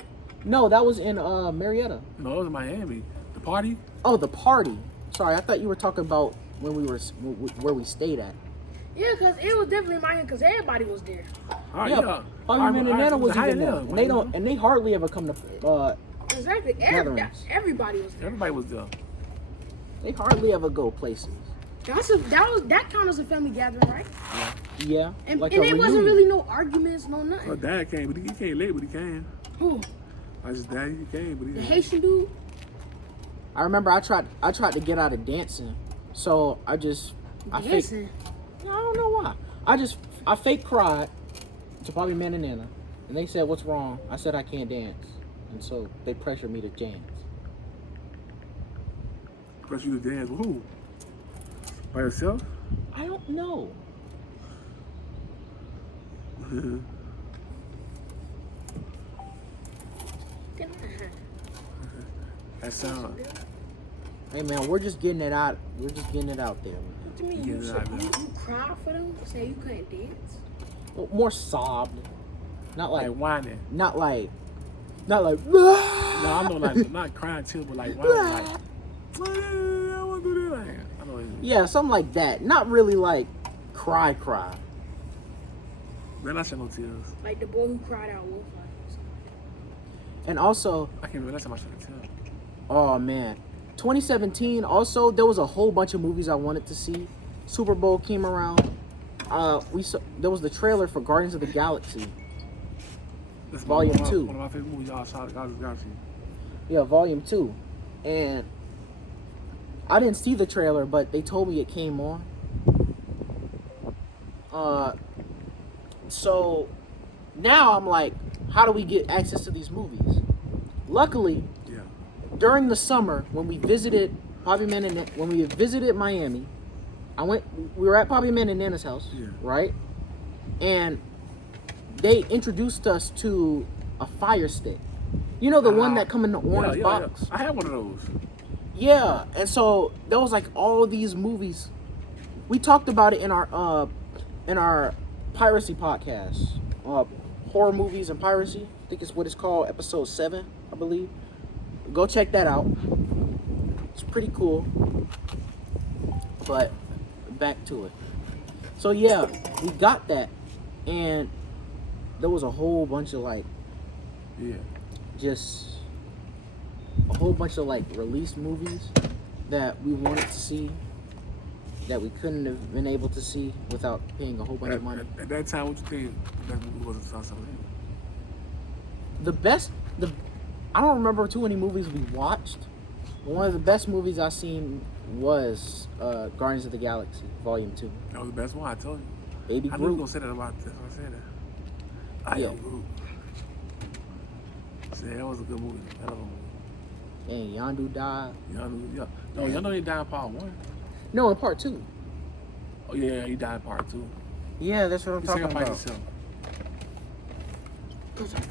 No, that was in Marietta. No, it was in Miami. The party? Oh, the party. Sorry, I thought you were talking about when we were where we stayed at. Yeah, because it was definitely Miami because everybody was there. All right, Yeah, yeah. Bobby Man and Nana was even there. there. And they hardly ever come to. Exactly. Gatherings. Everybody was there. Everybody was there. They hardly ever go places. That counts as a family gathering, right? Yeah, And, like and a there wasn't reunion. really no arguments, no My nothing. dad came, but he came late, but he came. Who? I just daddy, he came, but he The came. Haitian dude? I remember I tried to get out of dancing, so I faked. Dancing. I don't know why. I fake cried to Bobby Man and Nana, and they said, "What's wrong?" I said I can't dance, and so they pressured me to dance. Press you to dance with who? By yourself? I don't know. That sound. Hey man, we're just getting it out. We're just getting it out there. What you mean? Yeah, You cried for them? Say you couldn't dance? Well, more sobbed, not like, like whining. not like. No, I know, like not crying too, but like whining, like I want to do that. Like, I know. Yeah, something like that. Not really like cry. Man, I shed no tears. Like the boy who cried out wolf. And also, I can't remember last time I shed a tear. oh man, 2017. Also, there was a whole bunch of movies I wanted to see. Super Bowl came around. There was the trailer for Guardians of the Galaxy. That's Volume 2. One of my favorite movies, y'all saw it. Galaxy. Yeah, Volume 2. And I didn't see the trailer, but they told me it came on. So now I'm like, how do we get access to these movies? Luckily, Yeah. during the summer when we visited Miami, we were at Poppy Man and Nana's house, Yeah. right? And they introduced us to a Fire Stick. You know, the one that come in the orange box? Yeah. I had one of those. Yeah, and so there was like all these movies. We talked about it in our piracy podcast, horror movies and piracy. I think it's what it's called, episode 7, I believe. Go check that out. It's pretty cool. But back to it. So yeah, we got that, and there was a whole bunch of like, just a whole bunch of like released movies that we wanted to see that we couldn't have been able to see without paying a whole bunch of money. At that time, what you think that movie was a something? I don't remember too many movies we watched. But one of the best movies I seen was Guardians of the Galaxy Volume 2. That was the best one. I told you. Baby I knew you Groot. were gonna say that about this. I said that. I Yeah. am Groot. So that was a good movie. Hell of a movie. And Yondu died. Y'all know he died in part 1. No, in part 2. Oh yeah, he died in part 2. Yeah, that's what I'm He talking sacrificed about. himself.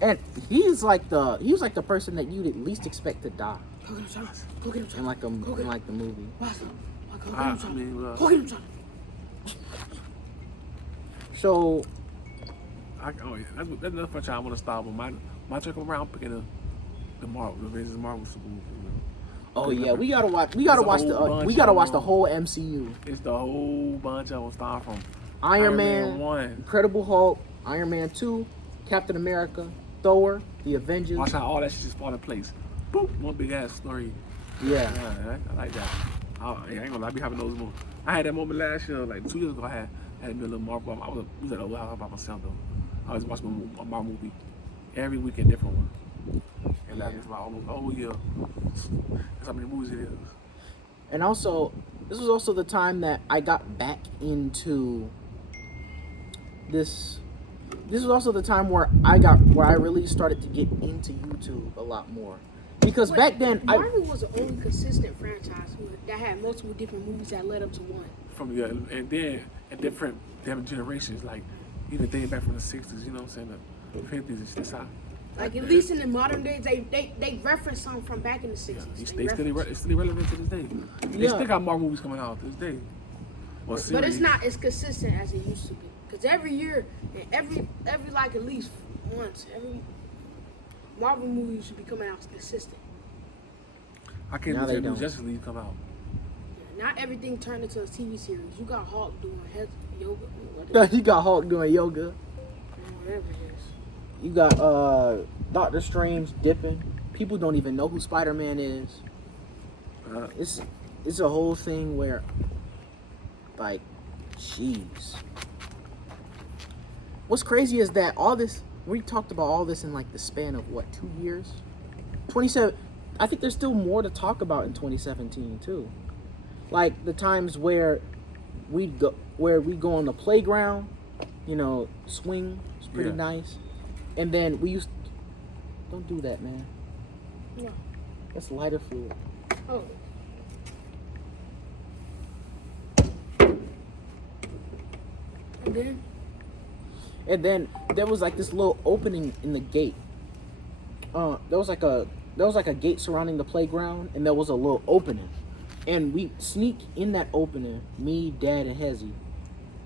And he was like the person that you'd at least expect to die Go get him, son. Go get him, son. in like the movie. Watch him. Go get I him, son. mean, Go get him, son. So that's another franchise I want to start. But my check around, I'm picking the Marvel Super movie. oh yeah, we gotta watch the whole MCU. It's the whole bunch of them, starting from Iron Man, 1. Incredible Hulk, Iron Man 2, Captain America, Thor, The Avengers. Watch how all that shit just fall in place. Boop, one big ass story. Yeah. I like that. I ain't gonna lie, I be having those moments. I had that moment last year, like 2 years ago. I had me a little Marvel. I was at a house by myself though. I was watching a Marvel movie every weekend, different one. And that was about almost a whole year. That's how many movies it is. And also, this was also the time that I got back into this. This was also the time where I really started to get into YouTube a lot more. Because back then, Marvel was the only consistent franchise that had multiple different movies that led up to one. And then at different generations, like even dating back from the 60s, you know what I'm saying, the 50s and shit. Like at least in the modern days, they reference something from back in the 60s. It's still relevant to this day. They still got more movies coming out to this day. But it's not as consistent as it used to be. Because every year, every like at least once, every Marvel movie should be coming out consistent. I can't believe the Justice League come out. Not everything turned into a TV series. You got Hulk doing yoga. You got Hulk doing yoga. Whatever it is. You got Doctor Strange dipping. People don't even know who Spider-Man is. It's a whole thing where, like, jeez. What's crazy is that we talked about all this in like the span of what, 2 years? 27. I think there's still more to talk about in 2017 too. Like the times where we go on the playground, swing. It's pretty nice. And then don't do that, man. No. That's lighter fluid. Oh. And then there was like this little opening in the gate. There was like a gate surrounding the playground, and there was a little opening. And we sneak in that opening, me, Dad, and Hezzy,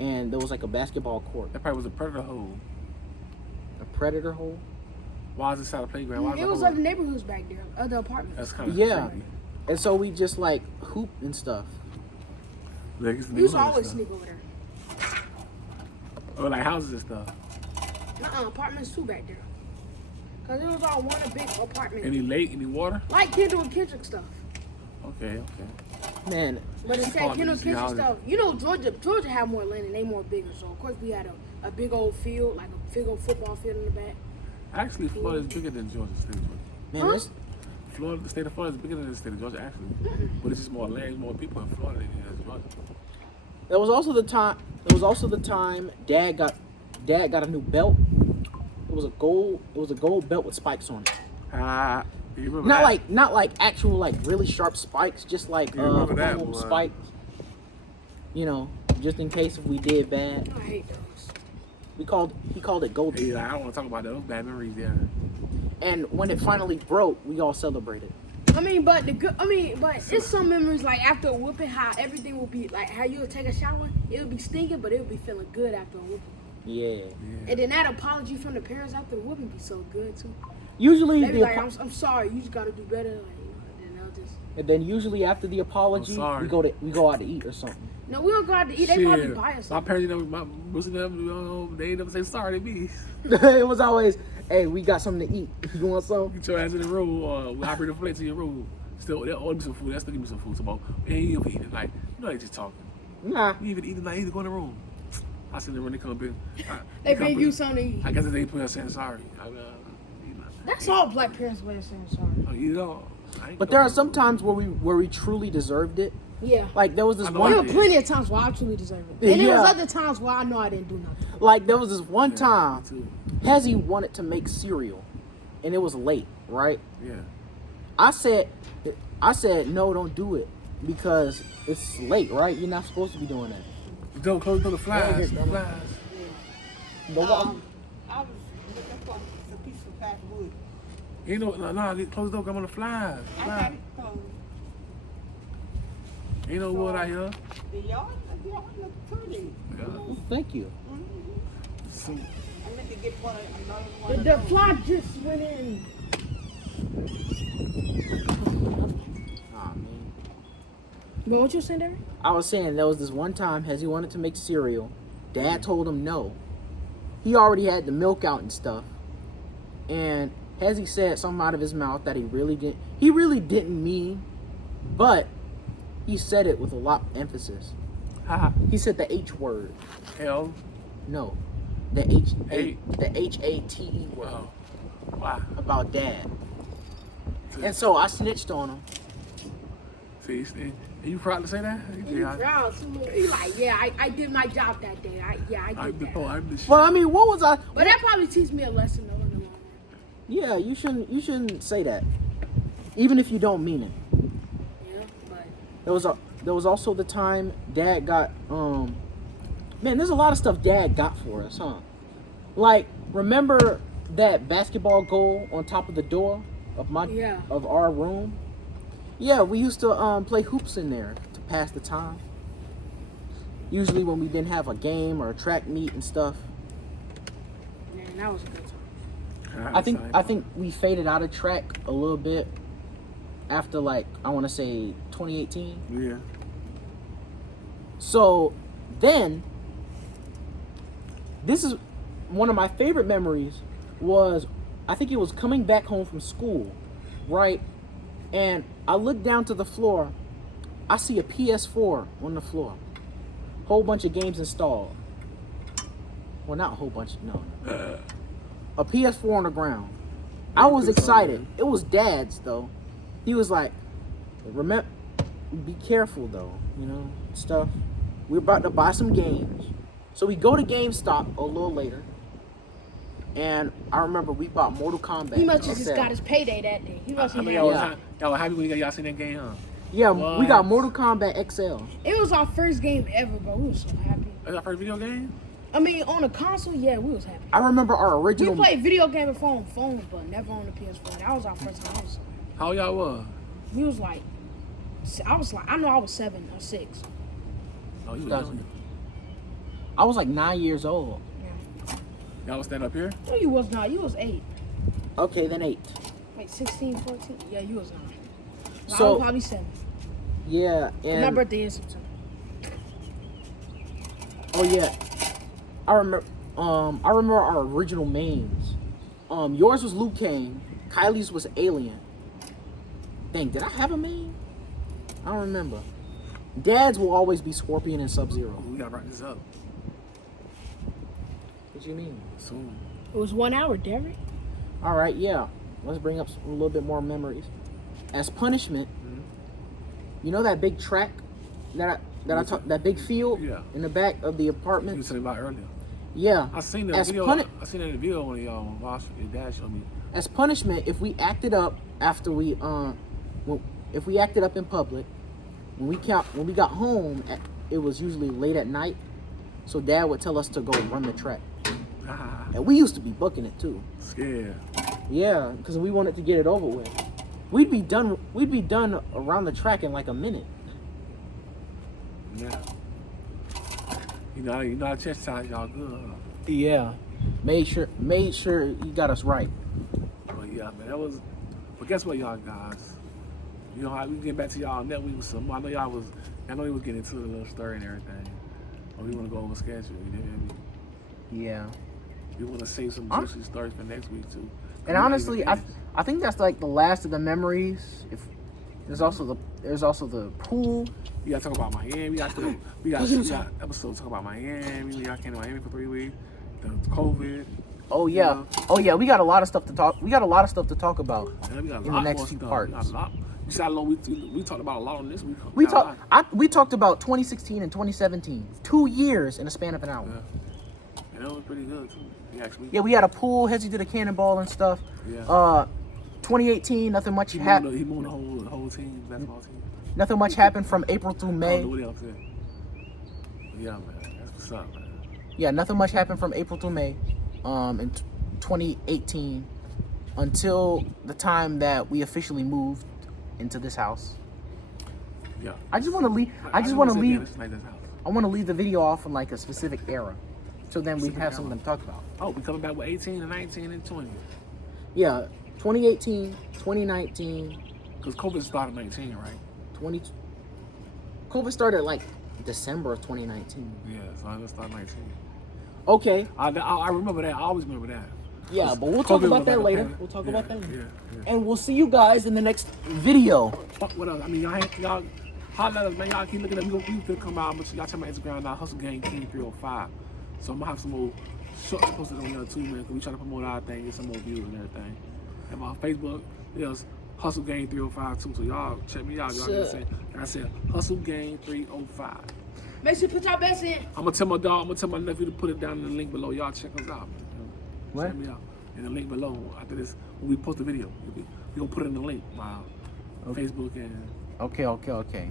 and there was like a basketball court. That probably was a predator hole. A predator hole? Why is it inside a playground? Why is It was other neighborhoods back there, other apartments. That's kind of Yeah. And so we just like hoop and stuff. Like, We used to always sneak over there. Or like houses and stuff. Apartments too back there. Cause it was all one big apartment. Any lake, any water? Like Kendall and Kendrick stuff. Okay. Man, But it said Kendall and Apartments, Kendrick houses. stuff. You know, Georgia have more land and they more bigger. So of course we had a big old field, like a big old football field in the back. Actually, Florida is bigger than Georgia, state of Georgia. man, Huh? this, The state of Florida is bigger than the state of Georgia, actually. But it's just more land, more people in Florida than it is Georgia. there was also the time Dad got a new belt. It was a gold belt with spikes on it. You remember Not that? like actual like really sharp spikes, just like You remember that, normal boy. spikes. You know, just in case if we did bad. I hate those. He called it gold. Hey, I don't want to talk about those bad memories there. And when it finally broke, we all celebrated. But it's some memories like after a whooping, how everything will be like how you would take a shower, it would be stinking, but it would be feeling good after a whooping. Yeah. And then that apology from the parents after the whooping be so good too. Usually They be the like, I'm sorry, you just gotta do better. Like, then they'll just. and then usually after the apology, sorry. we go out to eat or something. No, we don't go out to eat. They Shit. probably buy us My something. parents, they never say sorry to me. It was always, hey, we got something to eat. You want some? Get your ass in the room, or we'll bring the plate to your room. Still, they'll order me some food. They'll still give me some food. Tomorrow, we ain't even eating tonight. You know they just talking. Nah. We even eat tonight. Either go in the room. I sit there when they come in. They bring you something to eat. I guess they put us saying sorry. That's all black parents' way of saying sorry. You know. But there are some times where we truly deserved it. Yeah. Like there was this I know one. There I were did. plenty of times where I truly deserve it. And there Yeah. was other times where I know I didn't do nothing. Like there was this one time, too. Hezzy wanted to make cereal, and it was late, right? Yeah. I said no, don't do it because it's late, right? You're not supposed to be doing that. Don't close the flies. Yeah, The flies. No, I was looking for a piece of fat wood. You know, no, close the door. I'm on the flies. I got Flies. it closed. Ain't no wood out here. The yard looked pretty. Yeah. thank you. Some- I meant to get another one. The fly just went in. Aw, man. But what you saying, Derek? I was saying there was this one time Hezzy wanted to make cereal. Dad told him no. He already had the milk out and stuff. And Hezzy said something out of his mouth that he really didn't mean, but he said it with a lot of emphasis. Ha. He said the H word. Hell. No. The H-A-T-E word Oh. Why? about Dad. And so I snitched on him. See, are you proud to say that? You proud too. He like, yeah, I did my job that day. I I'm did the that. pro. I'm the shit. Well, I mean, what was I? But that probably teach me a lesson though in the long run. Yeah, you shouldn't say that, even if you don't mean it. Yeah, but There was also the time Dad got man, there's a lot of stuff Dad got for us, huh? Like, remember that basketball goal on top of the door of our room? Yeah, we used to play hoops in there to pass the time. Usually when we didn't have a game or a track meet and stuff. man, that was a good time. I think we faded out of track a little bit after, like, I want to say 2018. Yeah. So then, this is one of my favorite memories was, I think it was coming back home from school, right? And I look down to the floor, I see a PS4 on the floor. Whole bunch of games installed. Well, not a whole bunch, no. A PS4 on the ground. I was excited. It was Dad's though. He was like, remember, be careful though, you know, stuff. We're about to buy some games. So we go to GameStop a little later. And I remember we bought Mortal Kombat. He must have XL. just got his payday that day. He must I have mean, had y'all were happy when y'all seen that game, huh? Yeah, What? we got Mortal Kombat XL. It was our first game ever, bro. We was so happy. That's our first video game? I mean, on a console, yeah, we was happy. I remember our We original. played video game before on phones, but never on the PS4. That was our first time. How y'all was? We was like I know I was 7 or 6. Oh, you was 2000. young. I was like 9 years old. Y'all was stand up here? No, you was not. You was 8. Okay, then 8. Wait, 16, 14? Yeah, you was 9. I So- was probably 7. Yeah, My and birthday is September. oh yeah, I remember. I remember our original names. Yours was Luke Kane. Kylie's was Alien. Dang, did I have a main? I don't remember. Dad's will always be Scorpion and Sub-Zero. Oh, we gotta wrap this up What you mean? soon. It was 1 hour, Derek. All right, yeah. Let's bring up a little bit more memories. As punishment, you know that big track that big field Yeah. in the back of the You apartment? was telling me about earlier. Yeah. I seen that As video. puni- I seen that in the video when y'all watched. Your dad showed me. As punishment, if we acted up after we if we acted up in public, when we got home, it was usually late at night. So Dad would tell us to go run the track, and we used to be booking it too. Scared. Yeah, because we wanted to get it over with. We'd be done around the track in like a minute. Yeah. You know, I chastise y'all good. Huh? Yeah, made sure you got us right. But yeah, man, that was. But guess what, y'all guys? You know how we get back to y'all next week with some more. I know you was getting into the little story and everything. But we want to go over schedule. You know what I mean? Yeah. We want to save some juicy stories for next week too. And honestly, I think that's like the last of the memories. If there's also the pool. We gotta talk about Miami. We got episodes talk about Miami. We got came to Miami for 3 weeks. The COVID. Oh yeah, we got a lot of stuff to talk. We got a lot of stuff to talk about Man, we got a in lot the next more few stuff. parts. We got a lot. You see how long we talked about a lot on this week. We got a lot. we talked about 2016 and 2017, 2 years in a span of an hour. Yeah. And that was pretty good too. Yeah, we had a pool. Hezzy did a cannonball and stuff. Yeah. 2018, nothing much He happened. moved the whole team, basketball team. Nothing much happened from April through I May. don't know what else said. Yeah, man. That's what's up, man. Yeah, nothing much happened from April through May, in 2018, until the time that we officially moved into this house. Yeah. I just want to leave. I want to leave the video off in like a specific era, so then we have something to talk about. Oh, we coming back with 18 and 19 and 20. Yeah, 2018, 2019, Because COVID started 19, right? 20. COVID started like December of 2019. Yeah, so I just started 19. Okay. I remember that. I always remember that. Yeah, but we'll talk COVID about was that like a later. pandemic. We'll talk Yeah, about that later. Yeah. And we'll see you guys in the next video. Fuck what else? I mean, y'all holler at us, man. Y'all keep looking at me. We finna come out. But y'all check my Instagram now. Hustle Gang King 305. So I'm gonna have some more shorts posted on there too, man. Because we try to promote our thing, get some more views and everything. And my Facebook is Hustle Gang 305 too. So y'all check me out. Y'all can say, like I said, Hustle Gang 305. Make sure you put your best in. I'm gonna tell my dog. I'm gonna tell my nephew to put it down in the link below. Y'all check us out, man. What? Check me out in the link below. After this, when we post the video, we gonna put it in the link. Facebook and. Okay.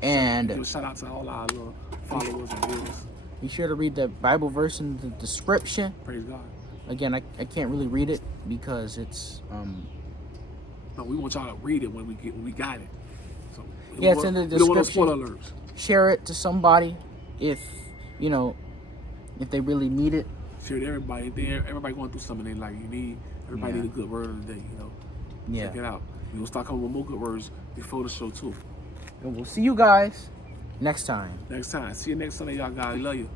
And Give a shout out to all our little followers and viewers. be sure to read the Bible verse in the description. Praise God. Again, I can't really read it because it's No, we want y'all to read it when we got it. So Yeah, it's in the We don't want no description. spoiler alerts. share it to somebody if they really need it. Share it to everybody. Everybody going through something they like. Everybody need a good word of the day. Yeah. Check it out. We gonna start coming with more good words before the show too. And we'll see you guys next time. Next time. See you next Sunday, y'all guys. Love you.